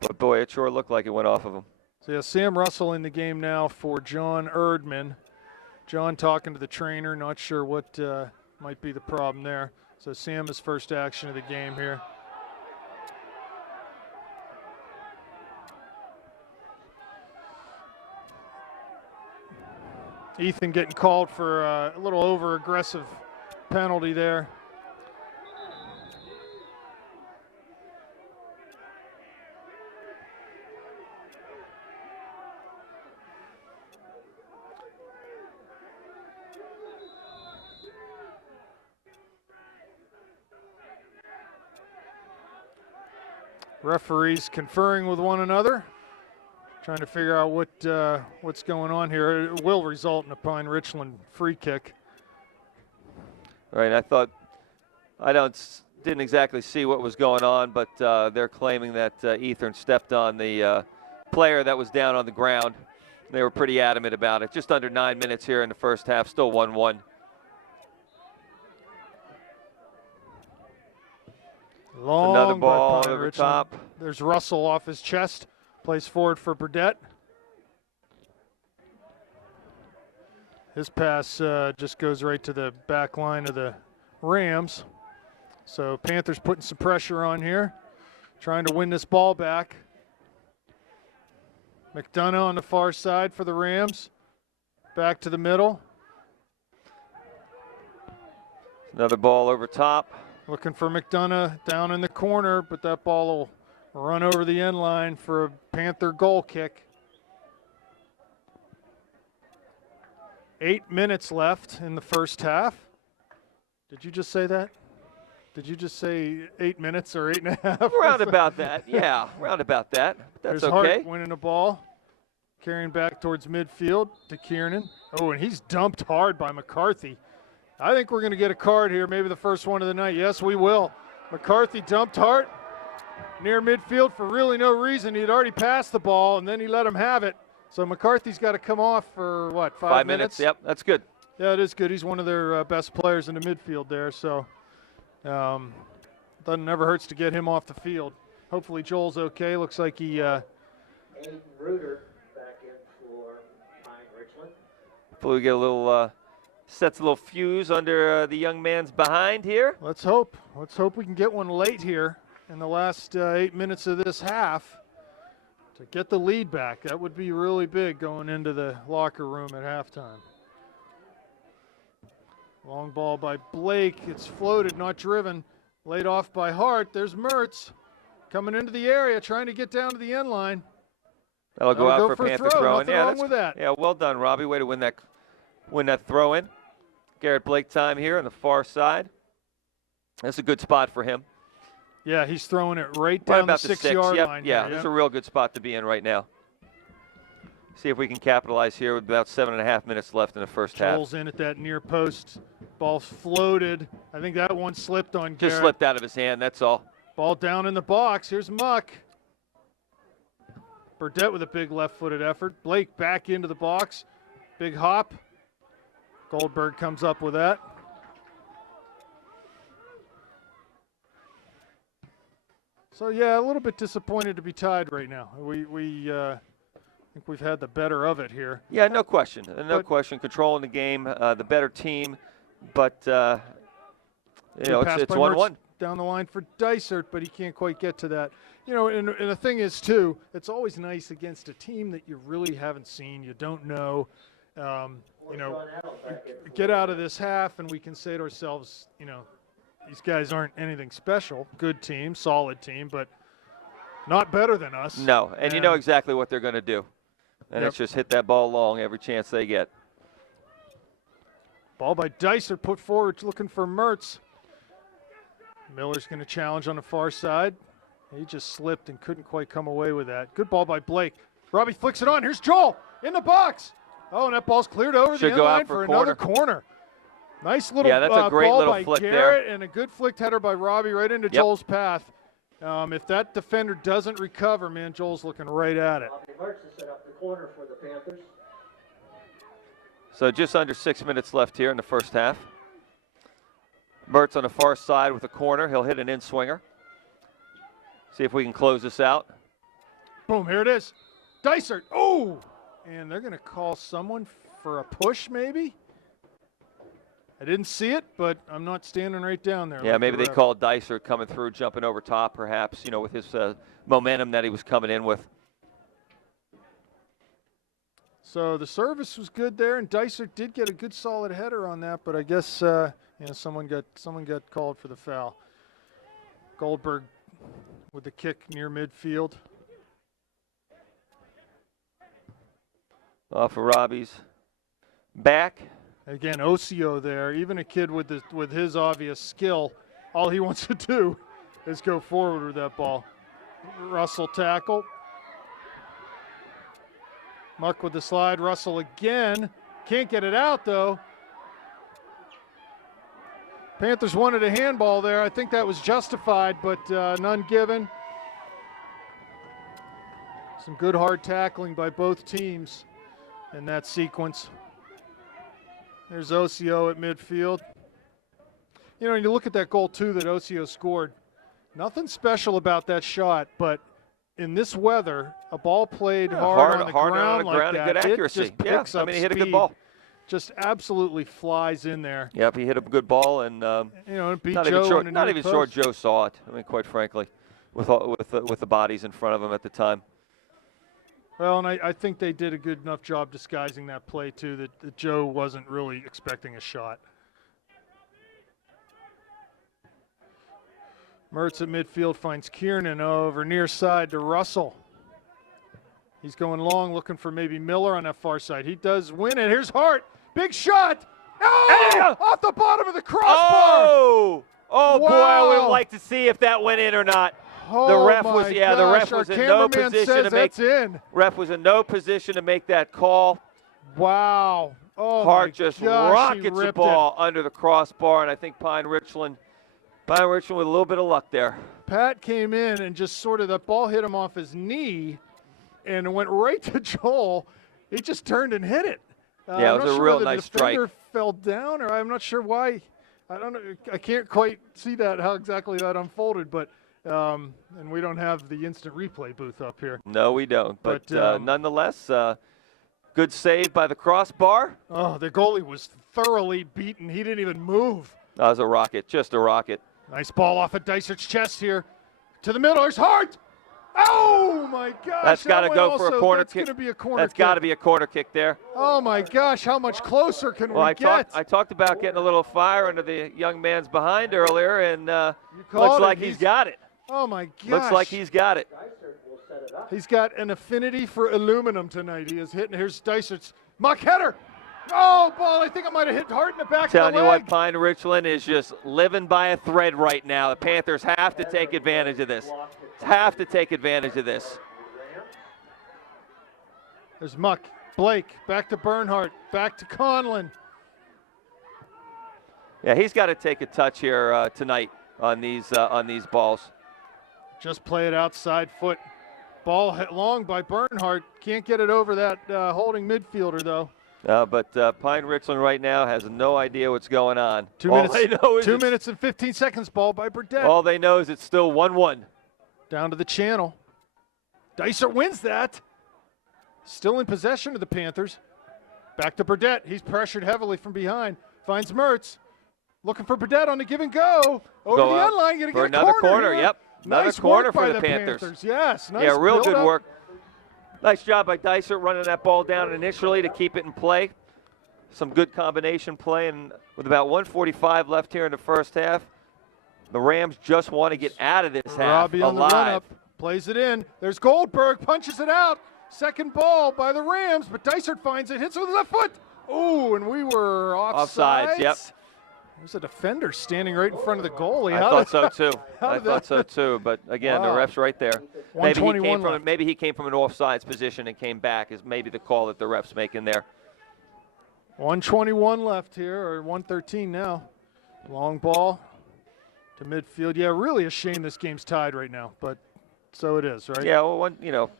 But boy, it sure looked like it went off of him. So yeah, Sam Russell in the game now for John Erdman. John talking to the trainer, not sure what might be the problem there. So Sam is first action of the game here. Ethan getting called for a little over-aggressive penalty there. Referees conferring with one another, trying to figure out what's going on here. It will result in a Pine-Richland free kick. Right, I didn't exactly see what was going on, but they're claiming that Ethan stepped on the player that was down on the ground. They were pretty adamant about it. Just under 9 minutes here in the first half, still 1-1. Another ball over top. There's Russell off his chest. Plays forward for Burdett. His pass just goes right to the back line of the Rams. So Panthers putting some pressure on here, trying to win this ball back. McDonough on the far side for the Rams. Back to the middle. Another ball over top. Looking for McDonough down in the corner, but that ball will run over the end line for a Panther goal kick. 8 minutes left in the first half. Did you just say that? Did you just say 8 minutes or 8.5? Round about that, yeah, round about that. That's There's okay. Hart winning the ball, carrying back towards midfield to Kiernan. Oh, and he's dumped hard by McCarthy. I think we're going to get a card here, maybe the first one of the night. Yes, we will. McCarthy dumped Hart near midfield for really no reason. He'd already passed the ball, and then he let him have it. So McCarthy's got to come off for, what, 5 minutes? Yep, that's good. Yeah, it is good. He's one of their best players in the midfield there, so never hurts to get him off the field. Hopefully Joel's okay. Looks like he Aiden Reuter back in for Pine-Richland. Hopefully we get a little sets a little fuse under the young man's behind here. Let's hope. Let's hope we can get one late here in the last 8 minutes of this half to get the lead back. That would be really big going into the locker room at halftime. Long ball by Blake. It's floated, not driven. Laid off by Hart. There's Mertz coming into the area, trying to get down to the end line. That'll go out for Panther throw-in. Yeah, wrong with that. Yeah, well done, Robbie. Way to win that throw-in. Garrett Blake time here on the far side. That's a good spot for him. Yeah, he's throwing it right down about the 6-yard line. Yeah, this is a real good spot to be in right now. See if we can capitalize here with about 7.5 minutes left in the first half. Joel's in at that near post. Ball floated. I think that one slipped on Garrett. Just slipped out of his hand, that's all. Ball down in the box. Here's Muck. Burdette with a big left-footed effort. Blake back into the box. Big hop. Goldberg comes up with that. So, yeah, a little bit disappointed to be tied right now. I think we've had the better of it here. Yeah, no question. No question. Controlling the game, the better team. But, it's 1-1. Down the line for Dysert, but he can't quite get to that. You know, and the thing is, too, it's always nice against a team that you really haven't seen, you don't know. Get out of this half, and we can say to ourselves, these guys aren't anything special. Good team, solid team, but not better than us. No, and you know exactly what they're going to do. And it's just hit that ball long every chance they get. Ball by Dysert put forward, looking for Mertz. Miller's going to challenge on the far side. He just slipped and couldn't quite come away with that. Good ball by Blake. Robbie flicks it on. Here's Joel in the box. Oh, and that ball's cleared over the end line for another corner. Nice little that's a great ball little by flick Garrett there. And a good flicked header by Robbie right into Joel's path. If that defender doesn't recover, man, Joel's looking right at it. Mertz has set up the corner for the Panthers. So just under 6 minutes left here in the first half. Mertz on the far side with a corner. He'll hit an in-swinger. See if we can close this out. Boom, here it is. Dysert. Oh! And they're going to call someone for a push, maybe? I didn't see it, but I'm not standing right down there. Yeah, maybe they called Dysert coming through, jumping over top, perhaps, with his momentum that he was coming in with. So the service was good there, and Dysert did get a good solid header on that, but I guess someone got called for the foul. Goldberg with the kick near midfield. Off of Robbie's back. Again, Osio there. Even a kid with his obvious skill, all he wants to do is go forward with that ball. Russell tackle. Muck with the slide. Russell again. Can't get it out, though. Panthers wanted a handball there. I think that was justified, but none given. Some good hard tackling by both teams in that sequence. There's Osio at midfield. You look at that goal, too, that Osio scored. Nothing special about that shot, but in this weather, a ball played hard on the ground like that, good accuracy. It just picks up he hit a speed. good ball. Just absolutely flies in there. Yep, he hit a good ball, and it beat not Joe even sure Joe saw it. I mean, quite frankly, with the bodies in front of him at the time. Well, and I think they did a good enough job disguising that play, too, that Joe wasn't really expecting a shot. Mertz at midfield finds Kiernan over near side to Russell. He's going long, looking for maybe Miller on that far side. He does win it. Here's Hart. Big shot. Oh! Off the bottom of the crossbar. Oh, wow. Boy, I would like to see if that went in or not. Oh, the ref my was gosh. the ref was Our in no cameraman position says to make that's in. Ref was in no position to make that call. Wow. Oh, Hart my just gosh, rockets the ball under the crossbar, and I think Pine-Richland with a little bit of luck there. Pat came in and just the ball hit him off his knee and it went right to Joel. He just turned and hit it. Yeah, it was a real nice strike. fell down, or I'm not sure why. I don't know. I can't quite see that, how exactly that unfolded, but and we don't have the instant replay booth up here. No, we don't. But, But, nonetheless, good save by the crossbar. Oh, the goalie was thoroughly beaten. He didn't even move. That was a rocket, just a rocket. Nice ball off of Dysert's chest here. To the middle. There's Hart. Oh, my gosh. That's got to go for a corner that's kick. That's going to be a corner That's kick. got to be a corner kick there. Oh, my gosh. How much closer can Well, we get? I talked about getting a little fire under the young man's behind earlier, and called looks it. like he's got it. Oh, my gosh. Looks like he's got it. Dysart will set it up. He's got an affinity for aluminum tonight. He is hitting. Here's Dysert's muck header. Oh, ball. I think I might have hit Hart in the back Telling of the you leg. what, Pine-Richland is just living by a thread right now. The Panthers have to take advantage of this. Have to take advantage of this. There's Muck. Blake. Back to Bernhardt. Back to Conlon. Yeah, he's got to take a touch here tonight on these balls. Just play it outside foot. Ball hit long by Bernhardt. Can't get it over that holding midfielder, though. But Pine-Richland right now has no idea what's going on. 2 All minutes, they know is 2 minutes and 15 seconds. Ball by Burdett. All they know is it's still 1-1. Down to the channel. Dysart wins that. Still in possession of the Panthers. Back to Burdett. He's pressured heavily from behind. Finds Mertz. Looking for Burdett on the give and go. Over Go the out end line. Gonna for get a another corner. Here. Yep, another Nice corner work for by the Panthers. Yes, nice Yeah, real good build-up. work. Nice job by Dysart running that ball down initially to keep it in play. Some good combination play, and with about 1:45 left here in the first half, the Rams just want to get out of this half Robbie on the run alive. up. Plays it in. There's Goldberg. Punches it out. Second ball by the Rams, but Dysart finds it. Hits it with his left foot. Oh, and we were offsides. Offsides, yep. There's a defender standing right in front of the goalie. I thought so too. how I did thought that- so too. But again, Wow. the ref's right there. 121 left. Maybe he came from an offsides position and came back. Is maybe the call that the ref's making there. 121 left here, or 113 now. Long ball to midfield. Yeah, really a shame this game's tied right now, but so it is, right? Yeah, well,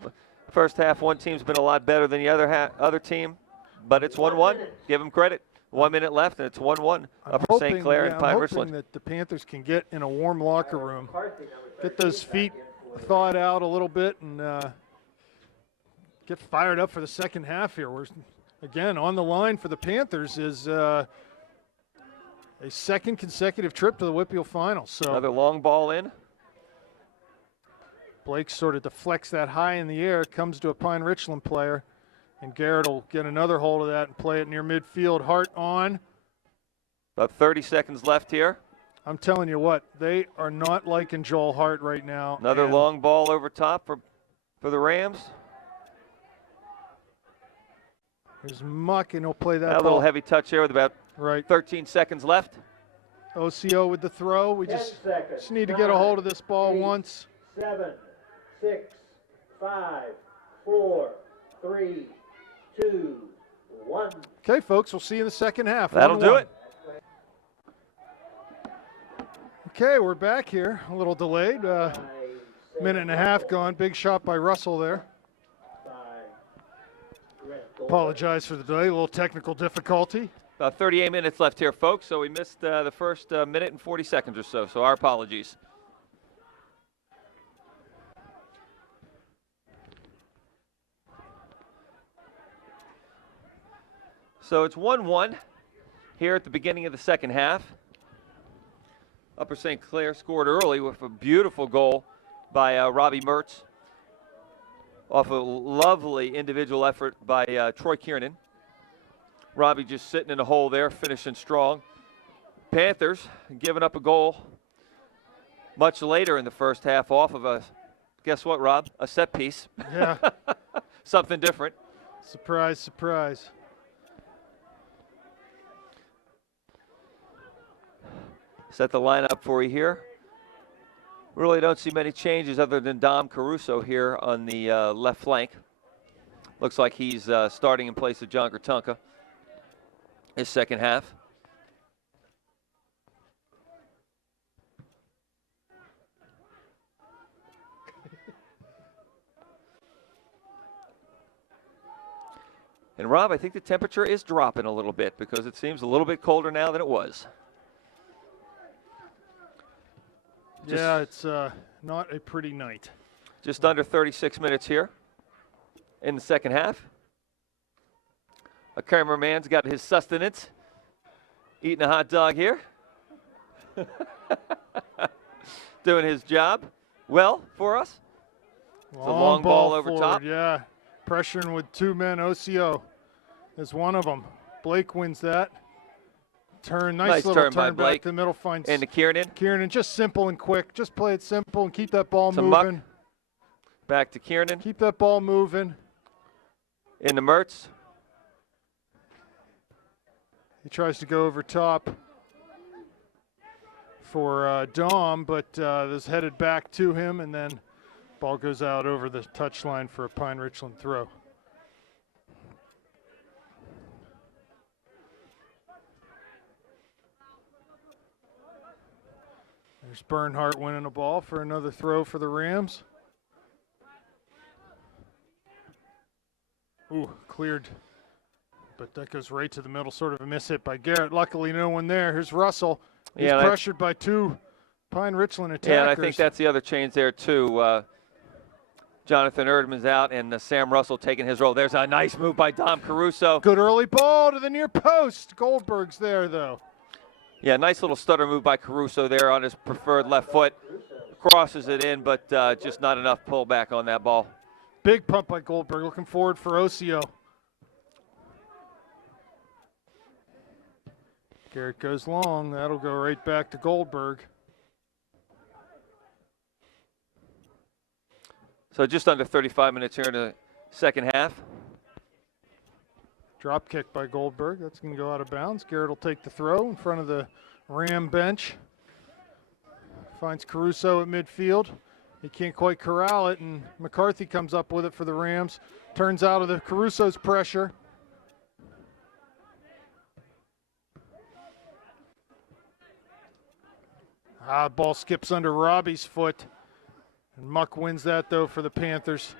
first half one team's been a lot better than the other team, but it's 1-1. Give them credit. 1 minute left, and it's 1-1. Upper St. Clair and I'm hoping Pine-Richland. that the Panthers can get in a warm locker room, get those feet thawed out a little bit, and get fired up for the second half here. We're, again, on the line for the Panthers is a second consecutive trip to the WPIAL Finals. So Another long ball in. Blake sort of deflects that high in the air, comes to a Pine-Richland player, and Garrett will get another hold of that and play it near midfield. Hart on. About 30 seconds left here. I'm telling you what, they are not liking Joel Hart right now. Another and long ball over top for the Rams. There's Muck, and he'll play that A ball. little heavy touch here with about Right. 13 seconds left. OCO with the throw. We 10 just seconds. need to get a hold of this ball 8, once. 7, 6, 5, 4, 3, 2, 1. Okay, folks, we'll see you in the second half. That'll 1-1. do it. Okay, we're back here. A little delayed. Minute and a half gone. Big shot by Russell there. Apologize for the delay. A little technical difficulty. About 38 minutes left here, folks, so we missed the first minute and 40 seconds or so our apologies. So it's 1-1 here at the beginning of the second half. Upper St. Clair scored early with a beautiful goal by Robbie Mertz off a lovely individual effort by Troy Kiernan. Robbie just sitting in the hole there, finishing strong. Panthers giving up a goal much later in the first half off of a, guess what, Rob? A set piece. Yeah. Something different. Surprise, surprise. Set the lineup for you here. Really don't see many changes other than Dom Caruso here on the left flank. Looks like he's starting in place of John Gratunka his second half. And Rob, I think the temperature is dropping a little bit because it seems a little bit colder now than it was. Yeah, it's not a pretty night. Just under 36 minutes here in the second half. A cameraman's got his sustenance, eating a hot dog here. Doing his job well for us. It's a long ball over forward, top. Yeah, pressuring with 2 men. Ocio is one of them. Blake wins that. Nice little turn by turn back Blake. to the middle. Finds And to Kiernan. Kiernan, just simple and quick. Just play it simple and keep that ball To Muck. moving. Back to Kiernan. Keep that ball moving. Into Mertz. He tries to go over top for Dom, but is headed back to him, and then ball goes out over the touchline for a Pine-Richland throw. There's Bernhardt winning a ball for another throw for the Rams. Ooh, cleared. But that goes right to the middle, sort of a miss hit by Garrett. Luckily, no one there. Here's Russell. He's pressured by 2 Pine-Richland attackers. Yeah, and I think that's the other change there, too. Jonathan Erdman's out, and Sam Russell taking his role. There's a nice move by Dom Caruso. Good early ball to the near post. Goldberg's there, though. Yeah, nice little stutter move by Caruso there on his preferred left foot. Crosses it in, but just not enough pullback on that ball. Big pump by Goldberg. Looking forward for Ocio. Garrett goes long. That'll go right back to Goldberg. So just under 35 minutes here in the second half. Drop kick by Goldberg. That's going to go out of bounds. Garrett will take the throw in front of the Ram bench. Finds Caruso at midfield. He can't quite corral it, and McCarthy comes up with it for the Rams. Turns out of the Caruso's pressure. Ball skips under Robbie's foot. And Muck wins that, though, for the Panthers.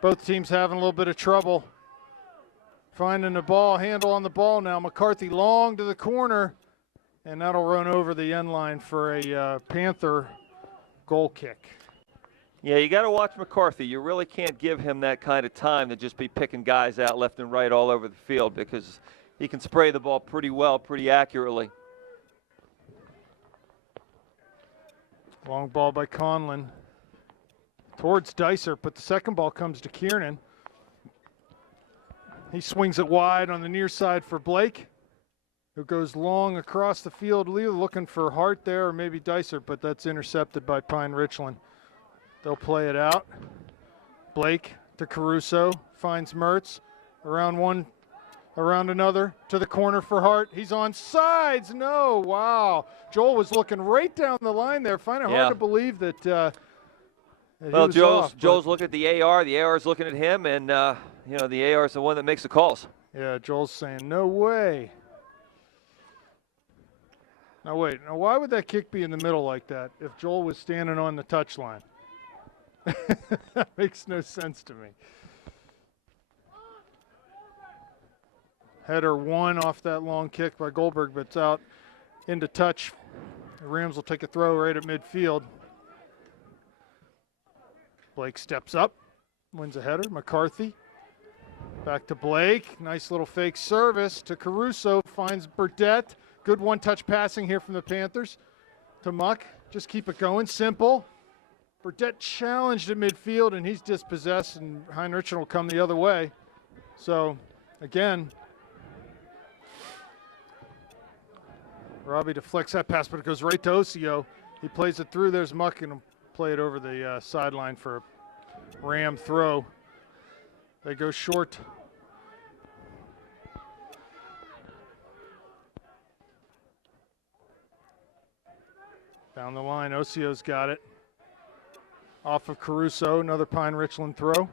Both teams having a little bit of trouble finding the ball, handle on the ball now. McCarthy long to the corner, and that'll run over the end line for a Panther goal kick. Yeah, you got to watch McCarthy. You really can't give him that kind of time to just be picking guys out left and right all over the field because he can spray the ball pretty well, pretty accurately. Long ball by Conlon towards Dicer, but the second ball comes to Kiernan. He swings it wide on the near side for Blake, who goes long across the field, looking for Hart there or maybe Dicer, but that's intercepted by Pine-Richland. They'll play it out. Blake to Caruso, finds Mertz, around one, around another, to the corner for Hart. He's on sides. No, wow. Joel was looking right down the line there. Find it hard to believe that well, Joel's looking at the AR. The AR is looking at him, and you know, the AR is the one that makes the calls. Yeah, Joel's saying, no way. Now, wait. Now, why would that kick be in the middle like that if Joel was standing on the touchline? That makes no sense to me. Header one off that long kick by Goldberg, but it's out into touch. The Rams will take a throw right at midfield. Blake steps up, wins a header. McCarthy back to Blake. Nice little fake service to Caruso. Finds Burdette. Good one-touch passing here from the Panthers to Muck. Just keep it going. Simple. Burdette challenged at midfield, and he's dispossessed, and Heinrichen will come the other way. So, again, Robbie deflects that pass, but it goes right to Ocio. He plays it through. There's Muck, and he'll play it over the sideline for a Ram throw. They go short. Down the line, Ocio's got it. Off of Caruso, another Pine-Richland throw.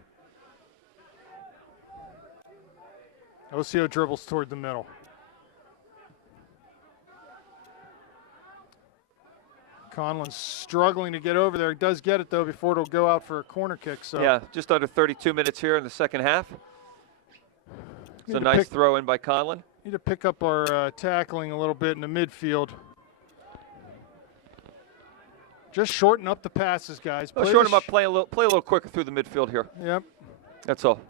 Ocio dribbles toward the middle. Conlon's struggling to get over there. He does get it, though, before it'll go out for a corner kick. So yeah, just under 32 minutes here in the second half. It's a nice throw in by Conlon. Need to pick up our tackling a little bit in the midfield. Just shorten up the passes, guys. Shorten them up, play a little quicker through the midfield here. Yep. That's all.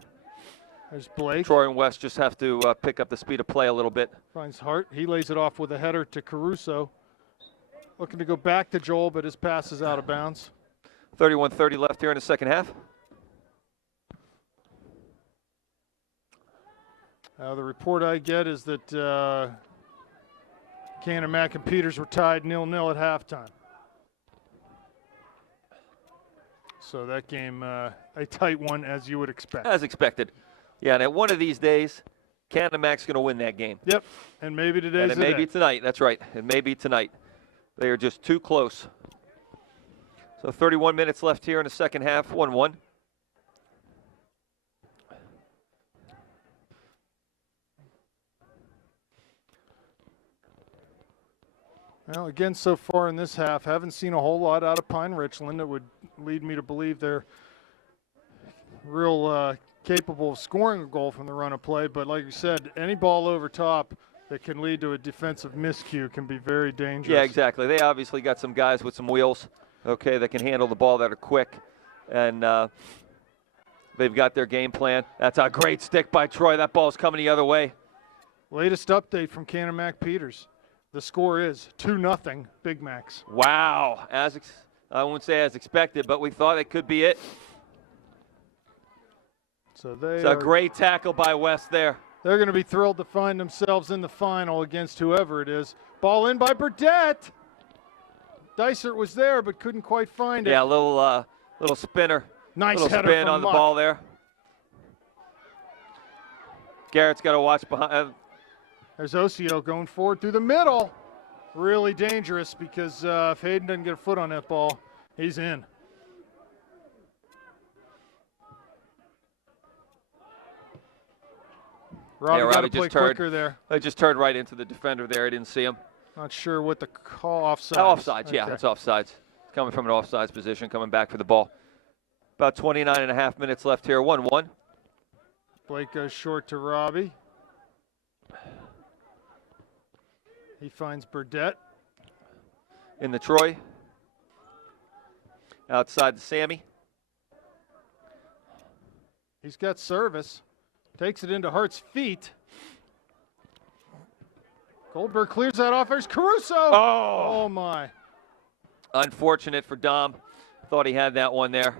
There's Blake. Troy and West just have to pick up the speed of play a little bit. Finds Hart. He lays it off with a header to Caruso. Looking to go back to Joel, but his pass is out of bounds. 31:30 left here in the second half. The report I get is that Canamac and Peters were tied 0-0 at halftime. So that game, a tight one, as you would expect. As expected. Yeah, and at one of these days, Canamac's going to win that game. Yep, and maybe today's and it may be tonight. That's right. It may be tonight. They are just too close. So 31 minutes left here in the second half, 1-1. Well, again, so far in this half, haven't seen a whole lot out of Pine-Richland that would lead me to believe they're real capable of scoring a goal from the run of play. But like you said, any ball over top that can lead to a defensive miscue can be very dangerous. Yeah, exactly. They obviously got some guys with some wheels, okay, that can handle the ball, that are quick. And they've got their game plan. That's a great stick by Troy. That ball's coming the other way. Latest update from Canamac Peters. The score is 2-0 Big Macs. Wow. I won't say as expected, but we thought it could be it. So it's a great tackle by West there. They're going to be thrilled to find themselves in the final against whoever it is. Ball in by Burdett. Dysert was there but couldn't quite find it. Yeah, a little spinner. Nice little header spin from on Muck. The ball there. Garrett's got to watch behind. There's Osio going forward through the middle. Really dangerous because if Hayden doesn't get a foot on that ball, he's in. Robbie got to play quicker there. They just turned right into the defender there. I didn't see him. Not sure what the call offside. Offsides, yeah, it's offsides. It's coming from an offsides position, coming back for the ball. About 29.5 minutes left here, 1-1. Blake goes short to Robbie. He finds Burdett. In the Troy. Outside to Sammy. He's got service. Takes it into Hart's feet. Goldberg clears that off. There's Caruso. Oh my. Unfortunate for Dom. Thought he had that one there.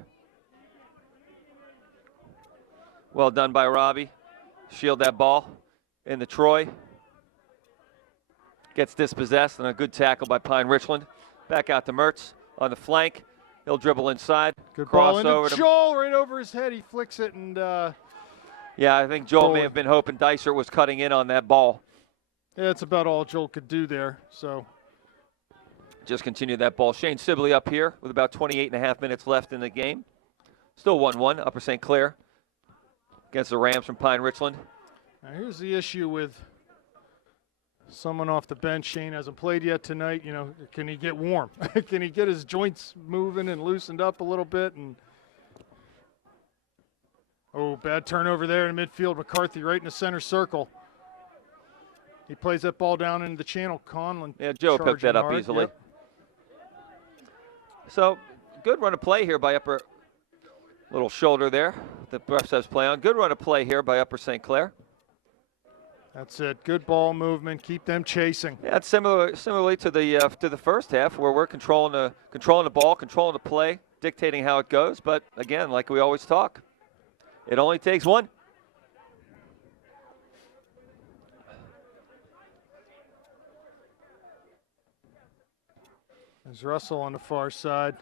Well done by Robbie. Shield that ball in the Troy. Gets dispossessed, and a good tackle by Pine-Richland. Back out to Mertz on the flank. He'll dribble inside. Good ball into Joel, right over his head. He flicks it, and yeah, I think Joel may have been hoping Dysert was cutting in on that ball. Yeah, that's about all Joel could do there. So just continue that ball. Shane Sibley up here with about 28.5 minutes left in the game. Still 1-1, Upper St. Clair against the Rams from Pine-Richland. Now here's the issue with someone off the bench. Shane hasn't played yet tonight. You know, can he get warm? Can he get his joints moving and loosened up a little bit? And bad turnover there in midfield. McCarthy right in the center circle. He plays that ball down into the channel. Conlon. Yeah, Joe picked that up hard. Easily. Yep. So good run of play here by Upper. Little shoulder there. The ref says play on. Good run of play here by Upper St. Clair. That's it. Good ball movement. Keep them chasing. Yeah, it's similarly to the first half where we're controlling the ball, controlling the play, dictating how it goes. But again, like we always talk, it only takes one. There's Russell on the far side.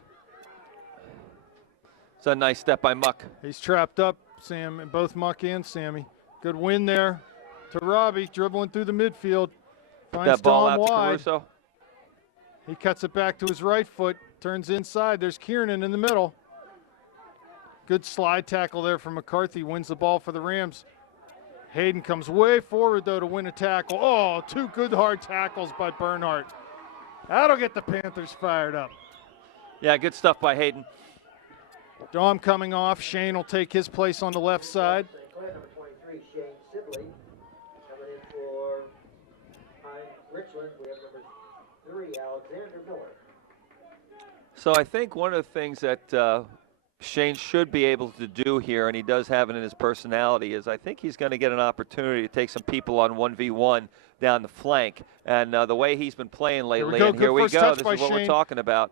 It's a nice step by Muck. He's trapped up, Sam, both Muck and Sammy. Good win there to Robbie, dribbling through the midfield. Finds that ball Dom out wide. to Caruso. He cuts it back to his right foot, turns inside. There's Kiernan in the middle. Good slide tackle there from McCarthy, wins the ball for the Rams. Hayden comes way forward, though, to win a tackle. Oh, two good hard tackles by Bernhardt. That'll get the Panthers fired up. Yeah, good stuff by Hayden. Dom coming off. Shane will take his place on the left side. So I think one of the things that Shane should be able to do here, and he does have it in his personality, is I think he's going to get an opportunity to take some people on 1v1 down the flank. And the way he's been playing lately, and here we go, this is what we're talking about.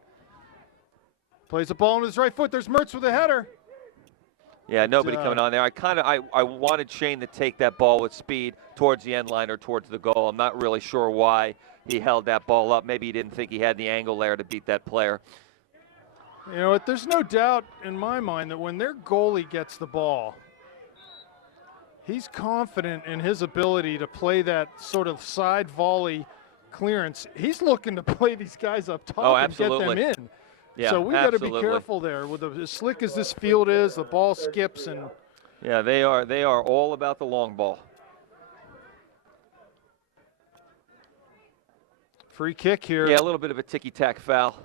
Plays the ball on his right foot. There's Mertz with a header. Yeah, nobody coming on there. I wanted Shane to take that ball with speed towards the end line or towards the goal. I'm not really sure why he held that ball up. Maybe he didn't think he had the angle there to beat that player. You know what? There's no doubt in my mind that when their goalie gets the ball, he's confident in his ability to play that sort of side volley clearance. He's looking to play these guys up top and get them in. Yeah, so we got to be careful there. With as slick as this field is, the ball skips and. Yeah, they are all about the long ball. Free kick here. Yeah, a little bit of a ticky-tack foul.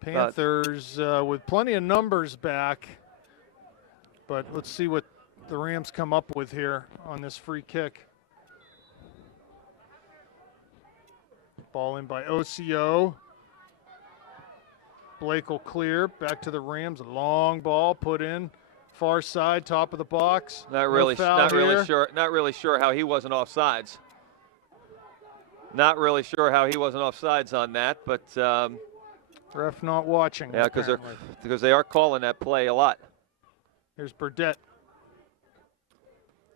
Panthers with plenty of numbers back, but let's see what the Rams come up with here on this free kick. Ball in by OCO. Blake will clear, back to the Rams. A long ball put in, far side, top of the box. Not really sure how he wasn't offsides. Not really sure how he wasn't offsides on that, but ref not watching. Yeah, because they are calling that play a lot. Here's Burdett.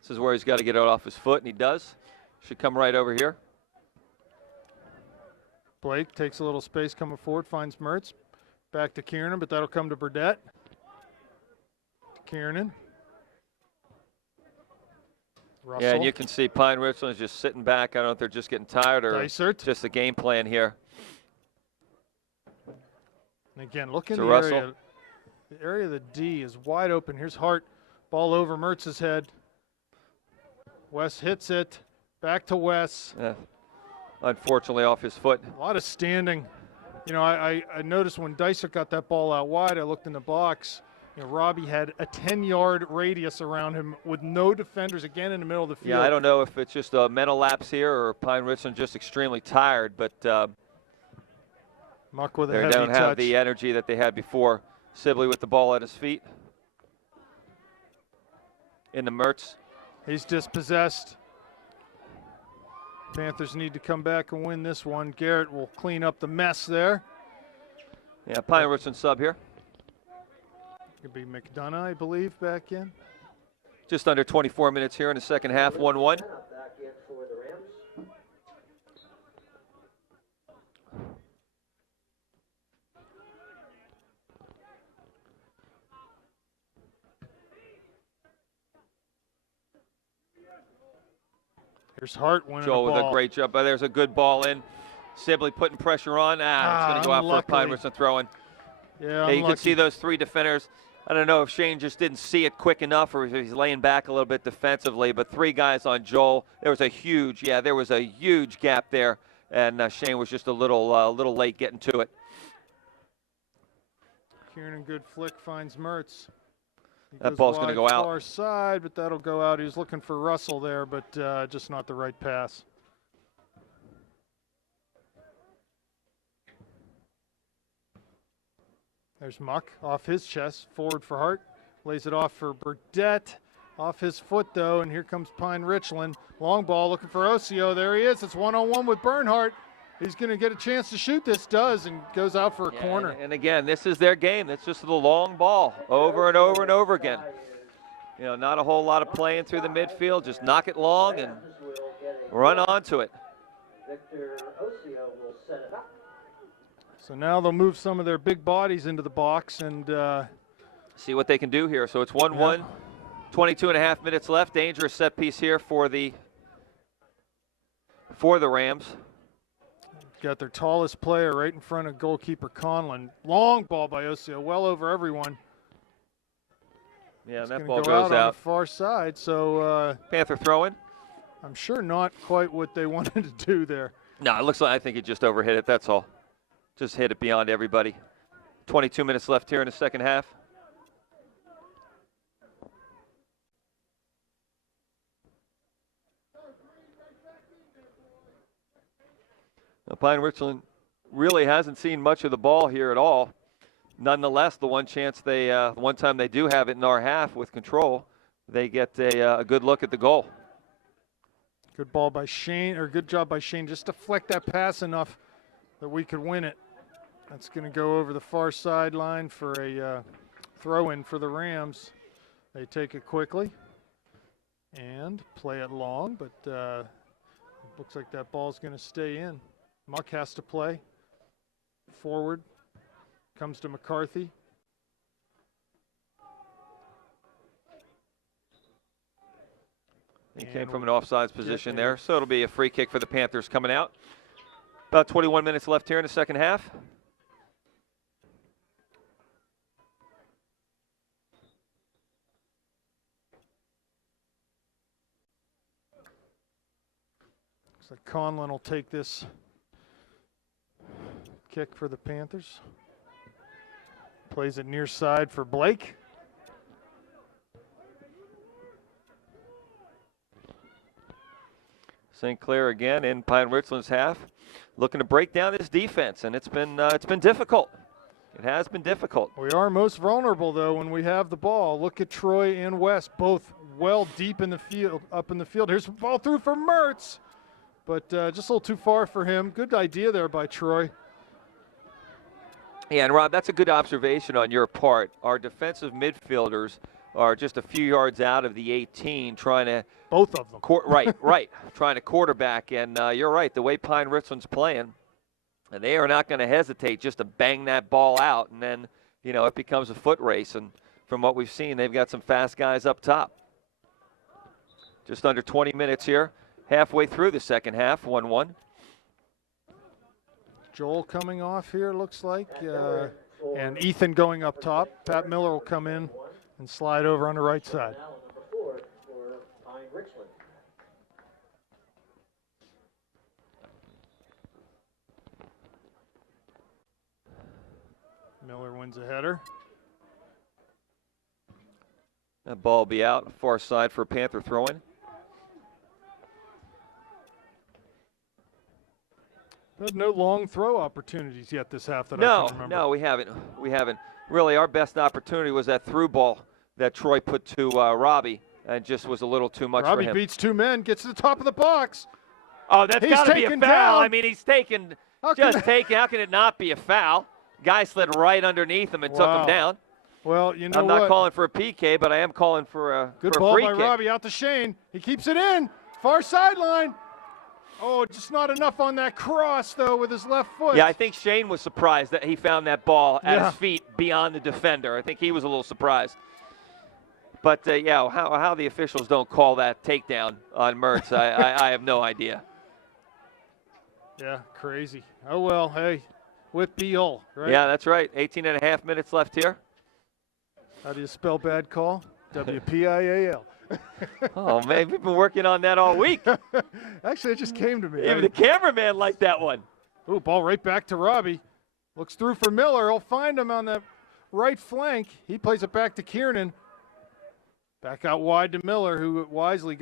This is where he's got to get it off his foot, and he does. Should come right over here. Blake takes a little space coming forward, finds Mertz. Back to Kiernan, but that'll come to Burdett. Kiernan. Russell. Yeah, and you can see Pine-Richland is just sitting back. I don't know if they're just getting tired or just the game plan here. And again, look in the area. The area of the D is wide open. Here's Hart. Ball over Mertz's head. Wes hits it. Back to Wes. Yeah. Unfortunately off his foot. A lot of standing. You know, I noticed when Dicer got that ball out wide, I looked in the box. You know, Robbie had a 10-yard radius around him with no defenders again in the middle of the field. Yeah, I don't know if it's just a mental lapse here or Pine-Richland just extremely tired, but Muck with a heavy they don't have touch. the energy that they had before. Sibley with the ball at his feet. In the Mertz. He's dispossessed. Panthers need to come back and win this one. Garrett will clean up the mess there. Yeah, Pine-Richland sub here. Could be McDonough, I believe, back in. Just under 24 minutes here in the second half, 1-1. Here's Hart winning Joel the ball. with a great job. But there's a good ball in. Sibley putting pressure on. It's going to go out for a Pine-Richland throw-in. Yeah, you can see those three defenders. I don't know if Shane just didn't see it quick enough or if he's laying back a little bit defensively, but three guys on Joel. There was a huge gap there, and Shane was just a little late getting to it. Kiernan, good flick, finds Mertz. That ball's going to go out. Far side, but that'll go out. He was looking for Russell there, but just not the right pass. There's Muck off his chest, forward for Hart. Lays it off for Burdett. Off his foot, though, and here comes Pine-Richland. Long ball looking for Osio. There he is. It's one-on-one with Bernhardt. He's going to get a chance to shoot this, and goes out for a corner. And again, this is their game. It's just the long ball over and over and over again. You know, not a whole lot of playing through the midfield. Just knock it long and run onto it. Victor Osio will set it up. So now they'll move some of their big bodies into the box and see what they can do here. So it's 1-1, 22 and a half minutes left. Dangerous set piece here for the Rams. Got their tallest player right in front of goalkeeper Conlon. Long ball by Osio, well over everyone. Yeah, and that ball goes out. On the far side, so Panther throw-in. I'm sure not quite what they wanted to do there. No, it looks like I think he just overhit it, that's all. Just hit it beyond everybody. 22 minutes left here in the second half. Now, Pine-Richland really hasn't seen much of the ball here at all. nonetheless, the one time they do have it in our half with control, they get a good look at the goal. Good ball by Shane, or good job by Shane, just to deflect that pass enough that we could win it. That's going to go over the far sideline for a throw-in for the Rams. They take it quickly and play it long, but it looks like that ball's going to stay in. Muck has to play forward. Comes to McCarthy. He came from an offsides position there, so it'll be a free kick for the Panthers coming out. About 21 minutes left here in the second half. Looks like Conlon will take this kick for the Panthers. Plays it near side for Blake. St. Clair again in Pine-Richland's half, looking to break down his defense, and it's been difficult. It has been difficult. We are most vulnerable though when we have the ball. Look at Troy and West, both well deep in the field, up in the field. Here's the ball through for Mertz, but just a little too far for him. Good idea there by Troy. Yeah, and Rob, that's a good observation on your part. Our defensive midfielders are just a few yards out of the 18 trying to – both of them. Right. Trying to quarterback. And you're right, the way Pine-Richland's playing, they are not going to hesitate just to bang that ball out. And then, it becomes a foot race. And from what we've seen, they've got some fast guys up top. Just under 20 minutes here, halfway through the second half, 1-1. Joel coming off here, looks like. And Ethan going up top. Pat Miller will come in and slide over on the right side. Miller wins a header. That ball will be out, far side for a Panther throw-in. But no long throw opportunities yet this half that I can remember. No, we haven't. Really, our best opportunity was that through ball that Troy put to Robbie, and just was a little too much for him. Robbie beats two men, gets to the top of the box. Oh, that's got to be a foul. Down. I mean, he's taken. How can it not be a foul? Guy slid right underneath him and took him down. Well, you know I'm not calling for a PK, but I am calling for a good for ball a free by kick. Robbie out to Shane. He keeps it in. Far sideline. Oh, just not enough on that cross, though, with his left foot. Yeah, I think Shane was surprised that he found that ball at his feet beyond the defender. I think he was a little surprised. But, how the officials don't call that takedown on Mertz, I have no idea. Yeah, crazy. Oh, well, hey, WPIAL, right? Yeah, that's right. 18 and a half minutes left here. How do you spell bad call? WPIAL. Oh, man, we've been working on that all week. Actually, it just came to me. Even the cameraman liked that one. Ooh, ball right back to Robbie. Looks through for Miller. He'll find him on the right flank. He plays it back to Kiernan. Back out wide to Miller, who wisely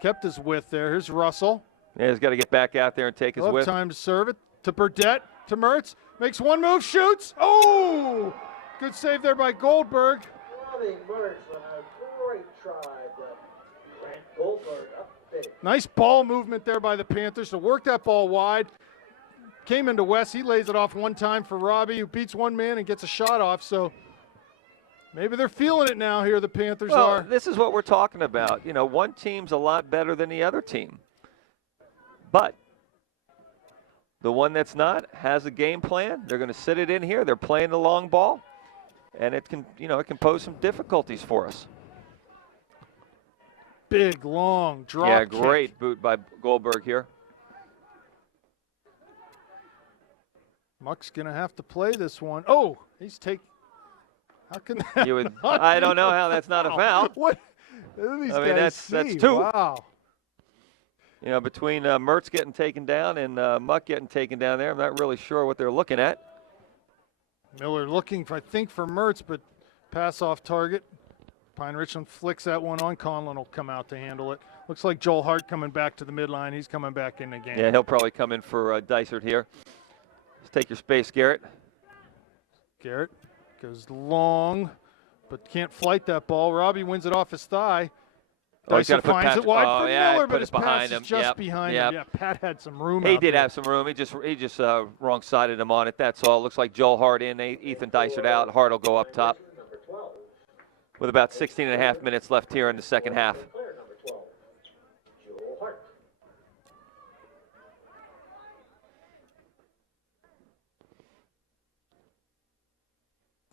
kept his width there. Here's Russell. Yeah, he's got to get back out there and take his width. Time to serve it to Burdette, to Mertz. Makes one move, shoots. Oh! Good save there by Goldberg. Nice ball movement there by the Panthers to work that ball wide. Came into West. He lays it off one time for Robbie, who beats one man and gets a shot off. So maybe they're feeling it now here, the Panthers are. This is what we're talking about. One team's a lot better than the other team. But the one that's not has a game plan. They're going to sit it in here. They're playing the long ball. And it can pose some difficulties for us. Big, long drop kick. Great boot by Goldberg here. Muck's going to have to play this one. Oh, how can that I don't know how that's not a foul. What? That's two. Wow. Between Mertz getting taken down and Muck getting taken down there, I'm not really sure what they're looking at. Miller looking, for Mertz, but pass off target. Pine-Richland flicks that one on. Conlon will come out to handle it. Looks like Joel Hart coming back to the midline. He's coming back in the game. Yeah, he'll probably come in for Dysert here. Let's take your space, Garrett. Garrett Goes long, but can't flight that ball. Robbie wins it off his thigh. Oh, he's Dicer gotta put finds it wide for yeah, Miller, put but it his behind pass him. is just Yep, behind yep. him. Yeah, Pat had some room He out did there. have some room. He just wrong-sided him on it. That's all. Looks like Joel Hart in. Ethan Dysert out. Hart will go up top. With about 16 and a half minutes left here in the second half. Player number 12, Joel Hart.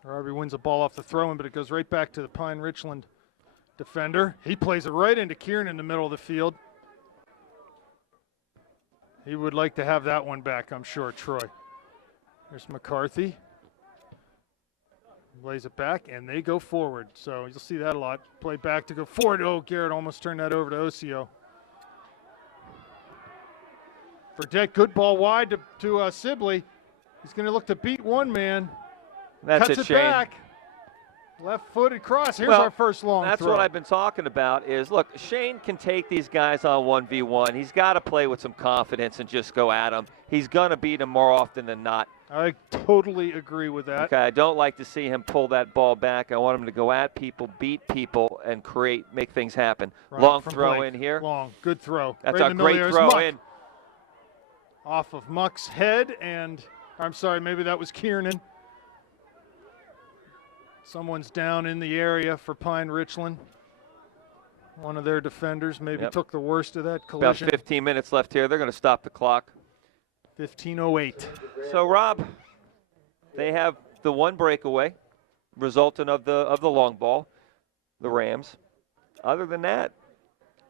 Robbie wins the ball off the throw-in, but it goes right back to the Pine-Richland defender. He plays it right into Kieran in the middle of the field. He would like to have that one back, I'm sure, Troy. There's McCarthy. Lays it back, and they go forward. So you'll see that a lot. Play back to go forward. Oh, Garrett almost turned that over to Osio. Fredette, good ball wide to Sibley. He's going to look to beat one man. That's Cuts it, it Shane. back. Left-footed cross. Here's Well, our first long That's throw. what I've been talking about is, look, Shane can take these guys on 1v1. He's got to play with some confidence and just go at them. He's going to beat them more often than not. I totally agree with that. Okay, I don't like to see him pull that ball back. I want him to go at people, beat people, and make things happen. Right Long from throw Blake. in here. Long, good throw. That's right a in the middle great there is throw Muck. in. Off of Muck's head, and I'm sorry, maybe that was Kiernan. Someone's down in the area for Pine-Richland. One of their defenders maybe took the worst of that About collision. 15 minutes left here. They're going to stop the clock. 15:08. So, Rob, they have the one breakaway resultant of the long ball, the Rams. Other than that,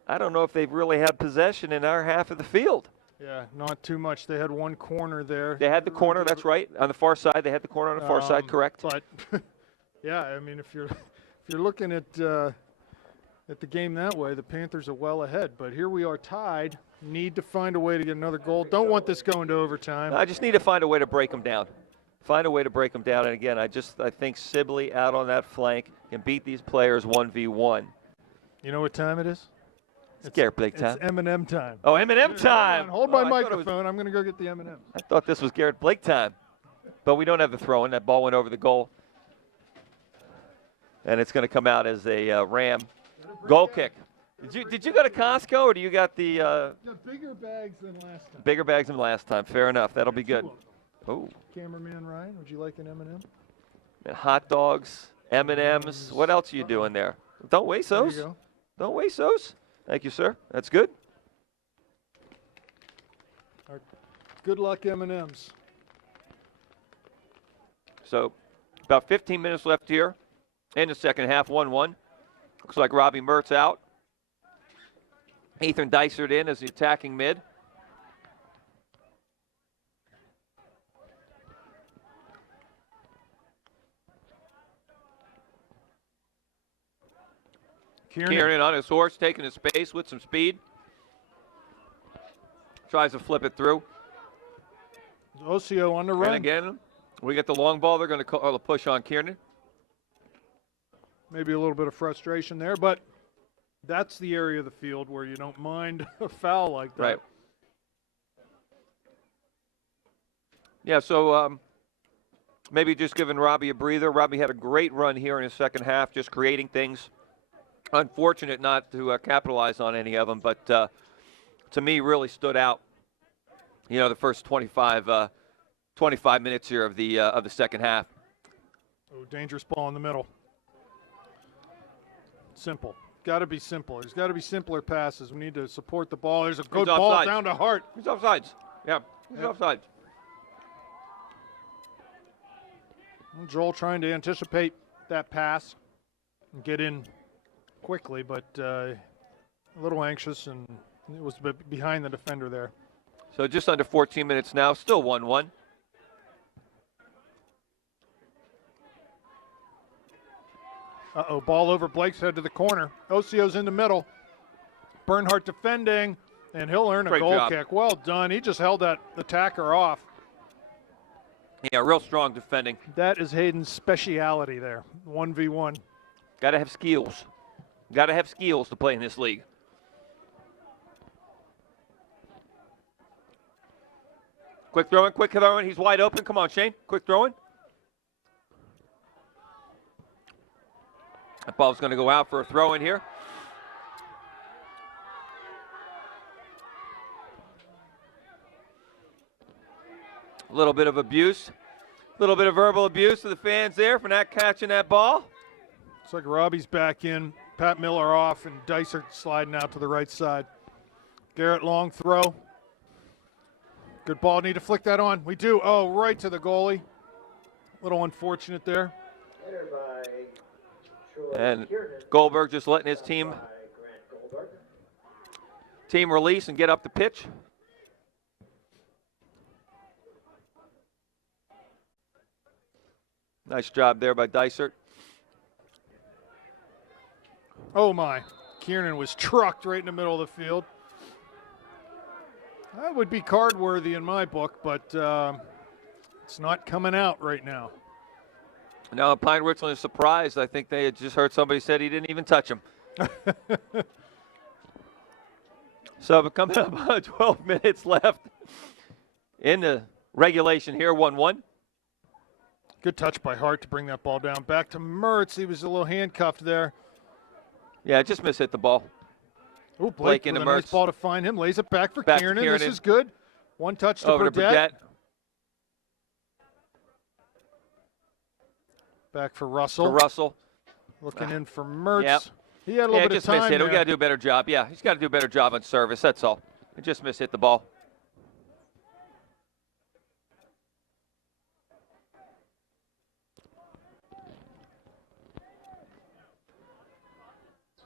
I don't know if they've really had possession in our half of the field. Yeah, not too much. They had one corner there. They had the corner, that's right. On the far side, they had the corner on the far side, correct? But yeah, I mean, if you're looking at the game that way, the Panthers are well ahead. But here we are tied. Need to find a way to get another goal. Don't want this going to overtime. I just need to find a way to break them down. Find a way to break them down. And again, I think Sibley out on that flank can beat these players 1v1. You know what time it is? It's Garrett Blake time. It's M&M time. Oh, M&M time. Hold my I thought it was- microphone. I'm going to go get the M&M. I thought this was Garrett Blake time. But we don't have the throw-in. That ball went over the goal. And it's going to come out as a Ram goal kick. Did you go to Costco, or do you got the Got bigger bags than last time. bigger bags than last time? Fair enough. That'll be good. Oh, Cameraman Ryan, would you like an M&M? and hot dogs, M&Ms. What else are you doing there? Don't waste There you those. go. Don't waste those. Thank you, sir. That's good. Good luck, M&Ms. So about 15 minutes left here in the second half, 1-1. Looks like Robbie Mertz out. Ethan Dysert in as the attacking mid. Kieran on his horse, taking his space with some speed. Tries to flip it through. Osio on the run. And again, we get the long ball. They're going to call a push on Kieran. Maybe a little bit of frustration there, but that's the area of the field where you don't mind a foul like that. Right. Yeah, so maybe just giving Robbie a breather. Robbie had a great run here in his second half, just creating things. Unfortunate not to capitalize on any of them, but to me really stood out. You know, the first 25 minutes here of the second half. Oh, dangerous ball in the middle. Simple. Got to be simple. There's got to be simpler passes. We need to support the ball. There's a good ball offsides. down to Hart. He's offsides. Yeah, he's offsides. Joel trying to anticipate that pass and get in quickly, but a little anxious, and it was behind the defender there. So just under 14 minutes now, still 1-1. Uh-oh, ball over Blake's head to the corner. Osio's in the middle. Bernhardt defending, and he'll earn a Great goal job. kick. Well done. He just held that attacker off. Yeah, real strong defending. That is Hayden's speciality there, 1v1. Got to have skills. Got to have skills to play in this league. Quick throwing, quick throwing. He's wide open. Come on, Shane. Quick throwing. That ball's going to go out for a throw in here. A little bit of abuse. A little bit of verbal abuse to the fans there for not catching that ball. Looks like Robbie's back in. Pat Miller off, and Dicer sliding out to the right side. Garrett long throw. Good ball. Need to flick that on. We do. Oh, right to the goalie. A little unfortunate there. Entered by Troy And Kiernan. Goldberg just letting his team By Grant Goldberg. release and get up the pitch. Nice job there by Dysert. Oh, my. Kiernan was trucked right in the middle of the field. That would be card worthy in my book, but it's not coming out right now. Now Pine-Richland is surprised. I think they had just heard somebody said he didn't even touch him. So we're coming up on 12 minutes left in the regulation here, 1-1. Good touch by Hart to bring that ball down. Back to Mertz. He was a little handcuffed there. Yeah, just mishit the ball. Oh, Blake Blake with into a nice Mertz. ball to find him. Lays it back for Back to Kiernan. Kiernan. This is good. One touch to Over to Burdette. Burdette. Back for Russell. To Russell. Looking in for Mertz. Yep. He had a little Yeah, bit just of time mishit it. We there. got to do a better job. Yeah, he's got to do a better job on service. That's all. He just mishit the ball.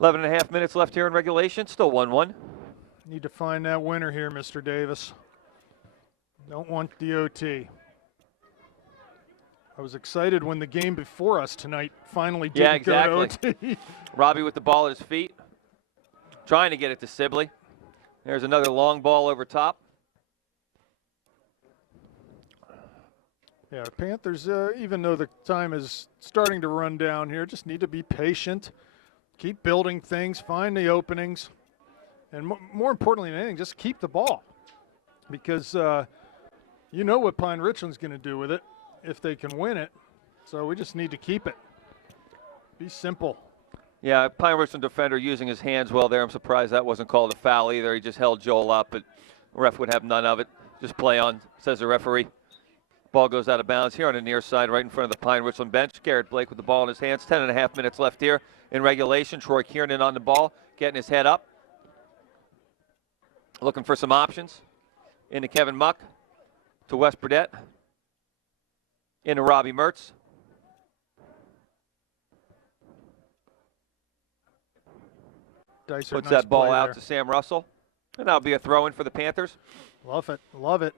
Eleven and a half minutes left here in regulation. Still 1-1. Need to find that winner here, Mr. Davis. Don't want the OT. I was excited when the game before us tonight finally did Yeah, go to OT. Robbie with the ball at his feet, trying to get it to Sibley. There's another long ball over top. Yeah, Panthers, even though the time is starting to run down here, just need to be patient, keep building things, find the openings, and more importantly than anything, just keep the ball. Because you know what Pine-Richland's going to do with it if they can win it. So we just need to keep it. Be simple. Yeah, Pine-Richland defender using his hands well there. I'm surprised that wasn't called a foul either. He just held Joel up, but the ref would have none of it. Just play on, says the referee. Ball goes out of bounds here on the near side, right in front of the Pine-Richland bench. Garrett Blake with the ball in his hands. 10.5 minutes left here in regulation. Troy Kiernan on the ball, getting his head up. Looking for some options. Into Kevin Muck. To Wes Burdette. Into Robbie Mertz. Dicer, Puts nice that ball play out there. to Sam Russell. And that'll be a throw-in for the Panthers. Love it. Love it.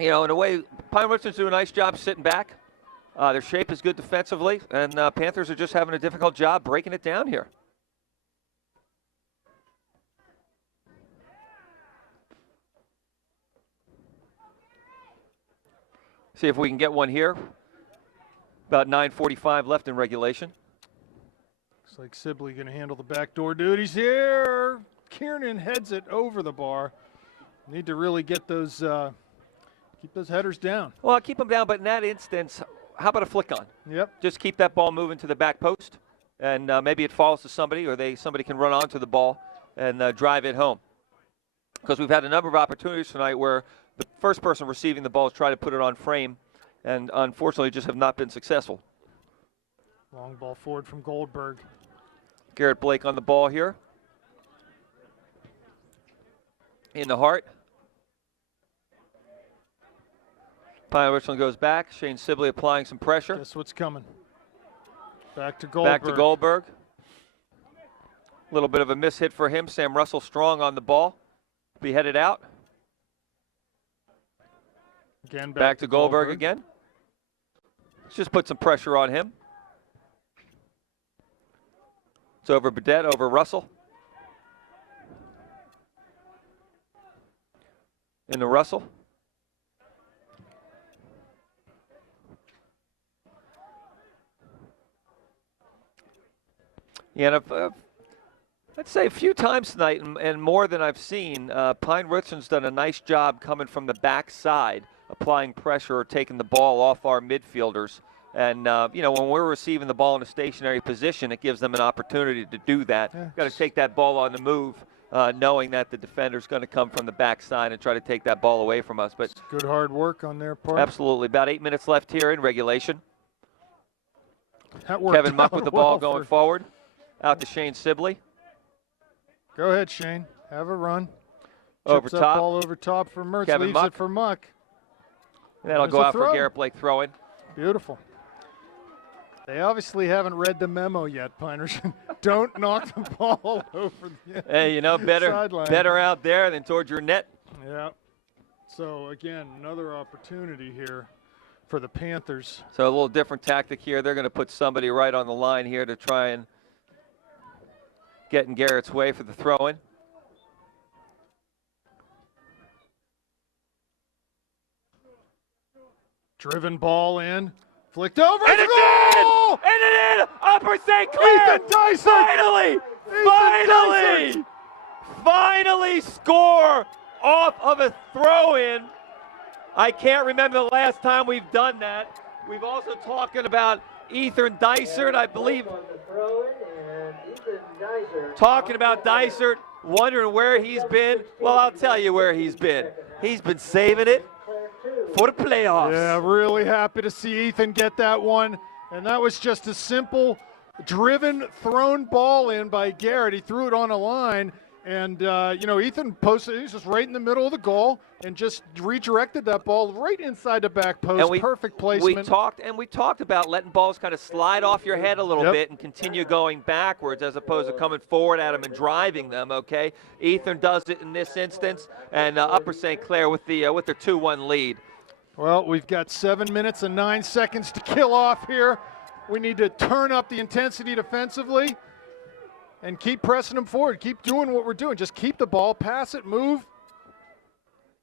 You know, in a way, Pine-Richland's doing a nice job sitting back. Their shape is good defensively, and Panthers are just having a difficult job breaking it down here. See if we can get one here. About 9:45 left in regulation. Looks like Sibley going to handle the backdoor duties here. Kiernan heads it over the bar. Need to really get those, keep those headers down. Well, I'll keep them down, but in that instance, how about a flick on? Yep. Just keep that ball moving to the back post, and maybe it falls to somebody, or somebody can run onto the ball and drive it home. Because we've had a number of opportunities tonight where the first person receiving the ball has tried to put it on frame, and unfortunately just have not been successful. Long ball forward from Goldberg. Garrett Blake on the ball here. In the heart. Pine-Richland goes back. Shane Sibley applying some pressure. Guess what's coming? Back to Goldberg. Back to Goldberg. A little bit of a miss hit for him. Sam Russell strong on the ball. Be headed out. Again, Back to Goldberg again. Let's just put some pressure on him. It's over Burdette, over Russell. Into Russell. Yeah, and I'd say a few times tonight, and more than I've seen, Pine-Richland's done a nice job coming from the backside, applying pressure or taking the ball off our midfielders And, when we're receiving the ball in a stationary position, it gives them an opportunity to do that. Yeah. Got to take that ball on the move, knowing that the defender's going to come from the backside and try to take that ball away from us. But Good hard work on their part. absolutely. About 8 minutes left here in regulation. That worked Kevin Muck out with the well ball going forward. Out to Shane Sibley. Go ahead, Shane. Have a run. Over Chips that top. ball over top for Mertz. Kevin Leaves Muck. it for Muck. And that'll There's go a out for throw. Garrett Blake throwing. Beautiful. They obviously haven't read the memo yet, Pine-Richland. Don't knock the ball over the Hey, sideline. better out there than towards your net. Yeah. So, again, another opportunity here for the Panthers. So a little different tactic here. They're going to put somebody right on the line here to try and get in Garrett's way for the throw-in. Driven ball in. Flicked over. And it's in! And it in! Upper St. Clair! Ethan Dyson! Finally score off of a throw-in. I can't remember the last time we've done that. We've also talking about Ethan Dysert, I believe. On the throw-in, and Ethan Dysert. Talking about Dysert, wondering where he's been. Well, I'll tell you where he's been. He's been saving it for the playoffs. Yeah, really happy to see Ethan get that one. And that was just a simple driven, thrown ball in by Garrett. He threw it on a line. And, Ethan posted, he was just right in the middle of the goal and just redirected that ball right inside the back post. Perfect placement. We talked about letting balls kind of slide off your head a little bit and continue going backwards as opposed to coming forward at them and driving them, okay? Ethan does it in this instance, and Upper St. Clair with their 2-1 lead. Well, we've got 7 minutes and 9 seconds to kill off here. We need to turn up the intensity defensively and keep pressing them forward. Keep doing what we're doing. Just keep the ball, pass it, move,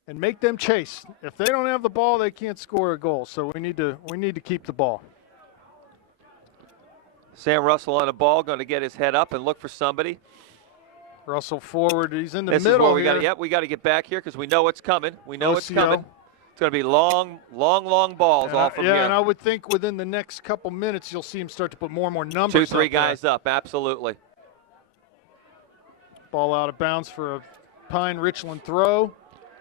and make them chase. If they don't have the ball, they can't score a goal. So we need to keep the ball. Sam Russell on the ball, going to get his head up and look for somebody. Russell forward. He's in the This middle is where we here. we got to get back here because we know it's coming. We know it's OCO. coming. It's going to be long balls off from here. Yeah, and I would think within the next couple minutes you'll see him start to put more and more numbers 2-3 up guys there. up, absolutely. Ball out of bounds for a Pine-Richland throw.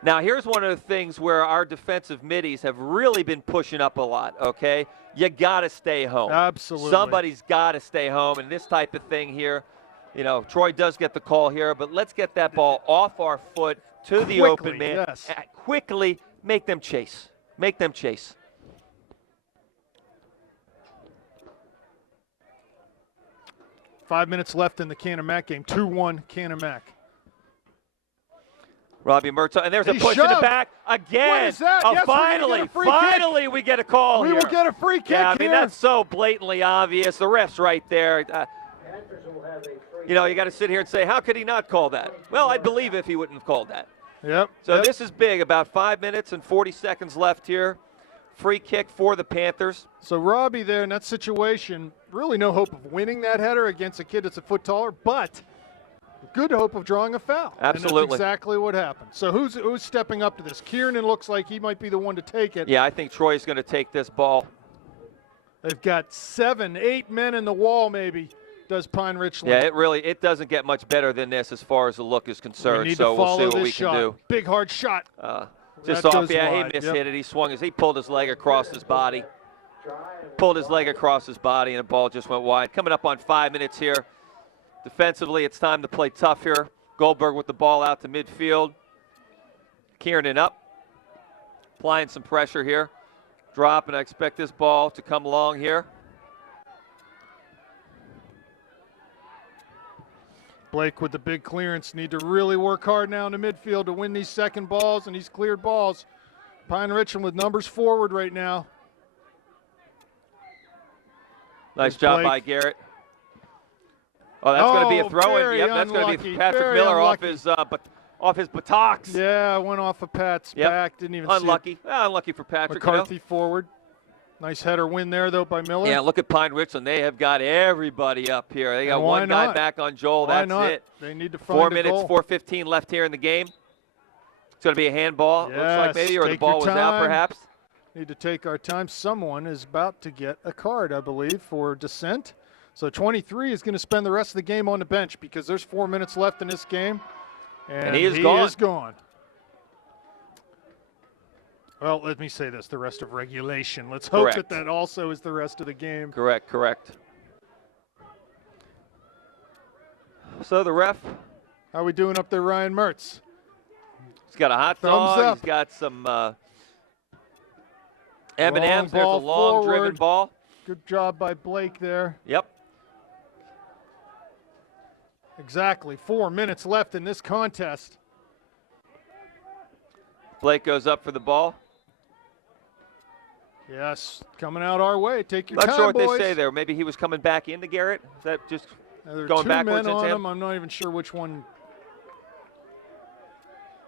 Now, here's one of the things where our defensive middies have really been pushing up a lot, okay? You got to stay home. Absolutely. Somebody's got to stay home, and this type of thing here, Troy does get the call here, but let's get that ball off our foot to the open man. Yes. Quickly make them chase. Make them chase. Five minutes left in the Canamac game. 2-1 Canamac. Robbie Mertz, and there's a He push in the shoved. back again. What is that? Oh, Yes, we're gonna finally, get a free kick. finally we get a call We here. will get a free kick Yeah, I mean, here. that's so blatantly obvious. The ref's right there. Panthers will have a free You got to sit here and say, how could he not call that? Well, I'd believe if he wouldn't have called that. Yep. So yep. this is big. About 5 minutes and 40 seconds left here. Free kick for the Panthers. So Robbie there in that situation, really no hope of winning that header against a kid that's a foot taller, but good hope of drawing a foul. Absolutely. And that's exactly what happened. So who's stepping up to this? Kiernan looks like he might be the one to take it. Yeah, I think Troy's going to take this ball. They've got 7, 8 men in the wall maybe, does Pine-Richland. Yeah, it doesn't get much better than this as far as the look is We concerned. need So to we'll follow see what this we shot. can do. Big hard shot. Just That off, goes yeah, wide, he mishit yep. it. He swung he pulled his leg across his body. Pulled his leg across his body, and the ball just went wide. Coming up on 5 minutes here. Defensively, it's time to play tough here. Goldberg with the ball out to midfield. Kiernan up. Applying some pressure here. Drop, and I expect this ball to come along here. Blake with the big clearance. Need to really work hard now in the midfield to win these second balls and these cleared balls. Pine-Richland with numbers forward right now. Nice There's job Blake. by Garrett. Oh, that's going to be a throw-in. very Yep, that's going to unlucky, be Patrick very Miller unlucky. off his buttocks. Yeah, went off of Pat's Yep. back. Didn't even Unlucky. see Unlucky for it. Patrick. McCarthy forward. Nice header win there, though, by Miller. Yeah, look at Pine-Richland. They have got everybody up here. They got And why one guy not? back on Joel. Why That's not? it. They need to find 4 a minutes, goal. 4:15 left here in the game. It's going to be a handball. Looks like Yes, maybe, or the take ball your was out time. perhaps. Need to take our time. Someone is about to get a card, I believe, for dissent. So 23 is going to spend the rest of the game on the bench because there's 4 minutes left in this game. And he is gone. Well, let me say this, the rest of regulation. Let's hope Correct. that also is the rest of the game. Correct. So the ref, How are we doing up there, Ryan Mertz? he's got a hot Thumbs dog. up. He's got some M&Ms. There's a ball long driven forward. ball. Good job by Blake there. Yep. Exactly. 4 minutes left in this contest. Blake goes up for the ball. Yes, coming out our way. Take your Not time, sure what boys. they say there. Maybe he was coming back into Garrett. Is that just There are going 2 backwards men into on him? him. I'm not even sure which one.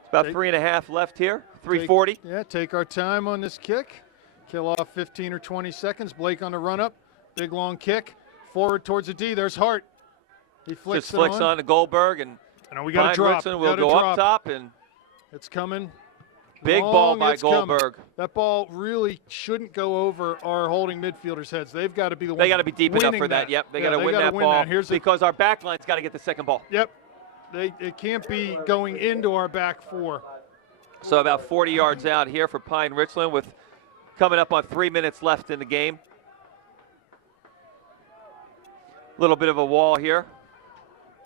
It's about Take- 3.5 left here. 3:40. Take our time on this kick. Kill off 15 or 20 seconds. Blake on the run up. Big long kick. Forward towards the D. There's Hart. He flicks Just flicks on to Goldberg, and And we got to drop. Pine-Richland will Gotta go drop. up top, and It's coming. big ball Long, by it's coming. Goldberg. That ball really shouldn't go over our holding midfielders' heads. They've got to be the ones They got to be deep enough winning for that. Yep, they got to win gotta that ball Here's the because our back line's got to get the second ball. Yep. It can't be going into our back four. So about 40 yards out here for Pine-Richland with coming up on 3 minutes left in the game. Little bit of a wall here.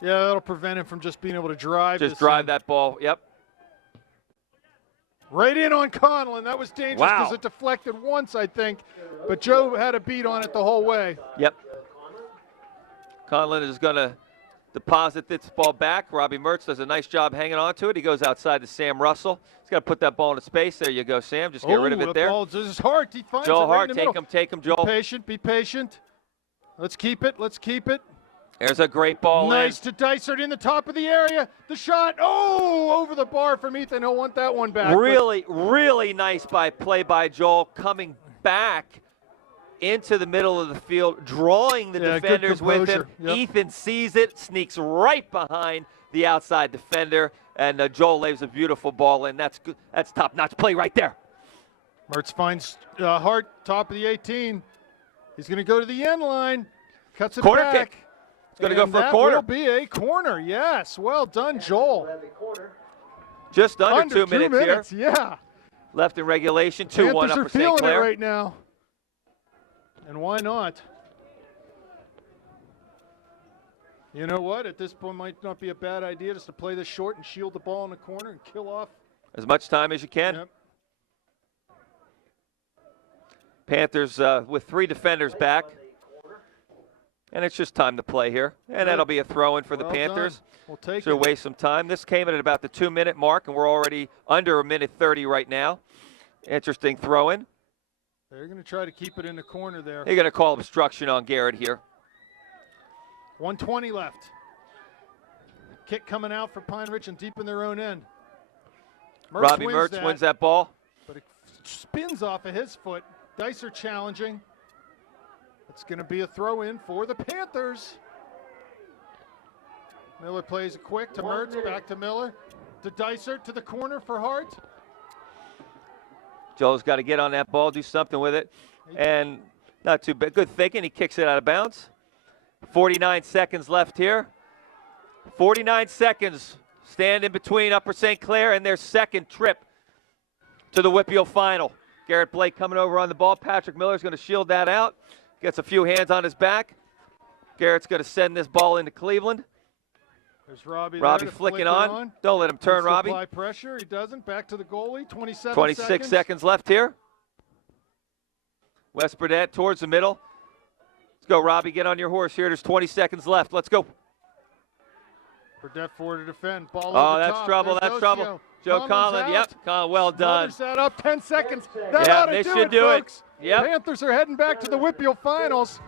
Yeah, that'll prevent him from just being able to drive. Just this drive in. that ball. Yep. Right in on Conlon. That was dangerous Wow. because it deflected once, I think. But Joe had a beat on it the whole way. Yep. Conlon is going to deposit this ball back. Robbie Mertz does a nice job hanging on to it. He goes outside to Sam Russell. He's got to put that ball into space. There you go, Sam. Just get rid of it there. This is Hart. He finds Joel it right Hart, in the middle. take him, Joel. Be patient. Let's keep it. There's a great ball Nice to Dysart in the top of the area. The shot. Oh, over the bar from Ethan. He'll want that one back. Really nice play by Joel, coming back into the middle of the field, drawing the Yeah, good defenders with him. composure. Yep. Ethan sees it, sneaks right behind the outside defender, and Joel lays a beautiful ball in. That's good. That's top-notch play right there. Mertz finds Hart, top of the 18. He's going to go to the end line. Cuts it Corner back. kick. It's going to go And for a that corner. will be a corner. Yes. Well done, Joel. Have the corner. Just under 2 minutes here. Yeah. Left in regulation, 2-1 Panthers up are for St. feeling Clair. it right now. And why not? You know what? At this point, might not be a bad idea just to play this short and shield the ball in the corner and kill off. As much time as you can. Yep. Panthers with 3 defenders back. And it's just time to play here. And that'll be a throw-in for the Well Panthers. done. We'll take So it. waste some time. This came in at about the 2-minute mark, and we're already under a minute 30 right now. Interesting throw-in. They're going to try to keep it in the corner there. They're going to call obstruction on Garrett here. 1:20 left. Kick coming out for Pine-Richland deep in their own end. Robbie Mertz wins that ball. But it spins off of his foot. Dicer challenging. It's going to be a throw-in for the Panthers. Miller plays it quick to Mertz, back to Miller. To Dicer, to the corner for Hart. Joel's got to get on that ball, do something with it. And not too bad. Good thinking. He kicks it out of bounds. 49 seconds left here. 49 seconds. Stand in between Upper St. Clair and their second trip to the WPIAL final. Garrett Blake coming over on the ball. Patrick Miller's going to shield that out. Gets a few hands on his back. Garrett's going to send this ball into Cleveland. There's Robbie. Robbie there to flicking flick it on. Don't let him turn, Wants to Robbie. Apply pressure. He doesn't. Back to the goalie. 26 seconds left here. West Burdett towards the middle. Let's go, Robbie. Get on your horse here. There's 20 seconds left. Let's go. Burdett forward to defend. Ball Oh, over that's top. trouble. There's That's trouble. Joe Conlon's Conlon. out. Yep. Conlon, well done. Smothers that up. 10 seconds. That Yeah, ought to they do should it, do it. folks. Yep. Panthers are heading back to the WPIAL finals.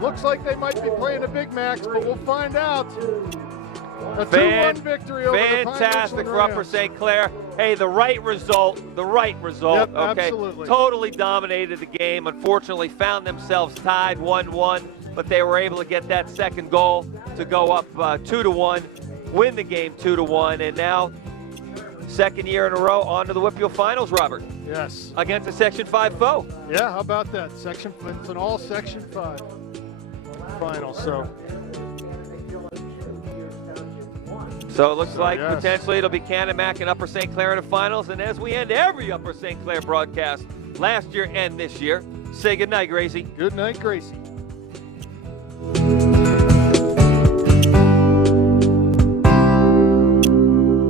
Looks like they might be playing a Big Max, but we'll find out. A 2-1 victory over the Fantastic Pine-Richland for Upper Rams. St. Clair. Hey, the right result. Yep, Okay, absolutely. totally dominated the game. Unfortunately, found themselves tied 1-1, but they were able to get that second goal to go up 2-1, win the game 2-1, and now second year in a row on to the WPIAL finals, Robert. Yes. against a Section 5 foe. Yeah, how about that? It's an all Section 5 final. So it looks like yes. potentially it'll be Canamac and Upper St. Clair in the finals. And as we end every Upper St. Clair broadcast last year and this year, say goodnight, Gracie. Good night, Gracie.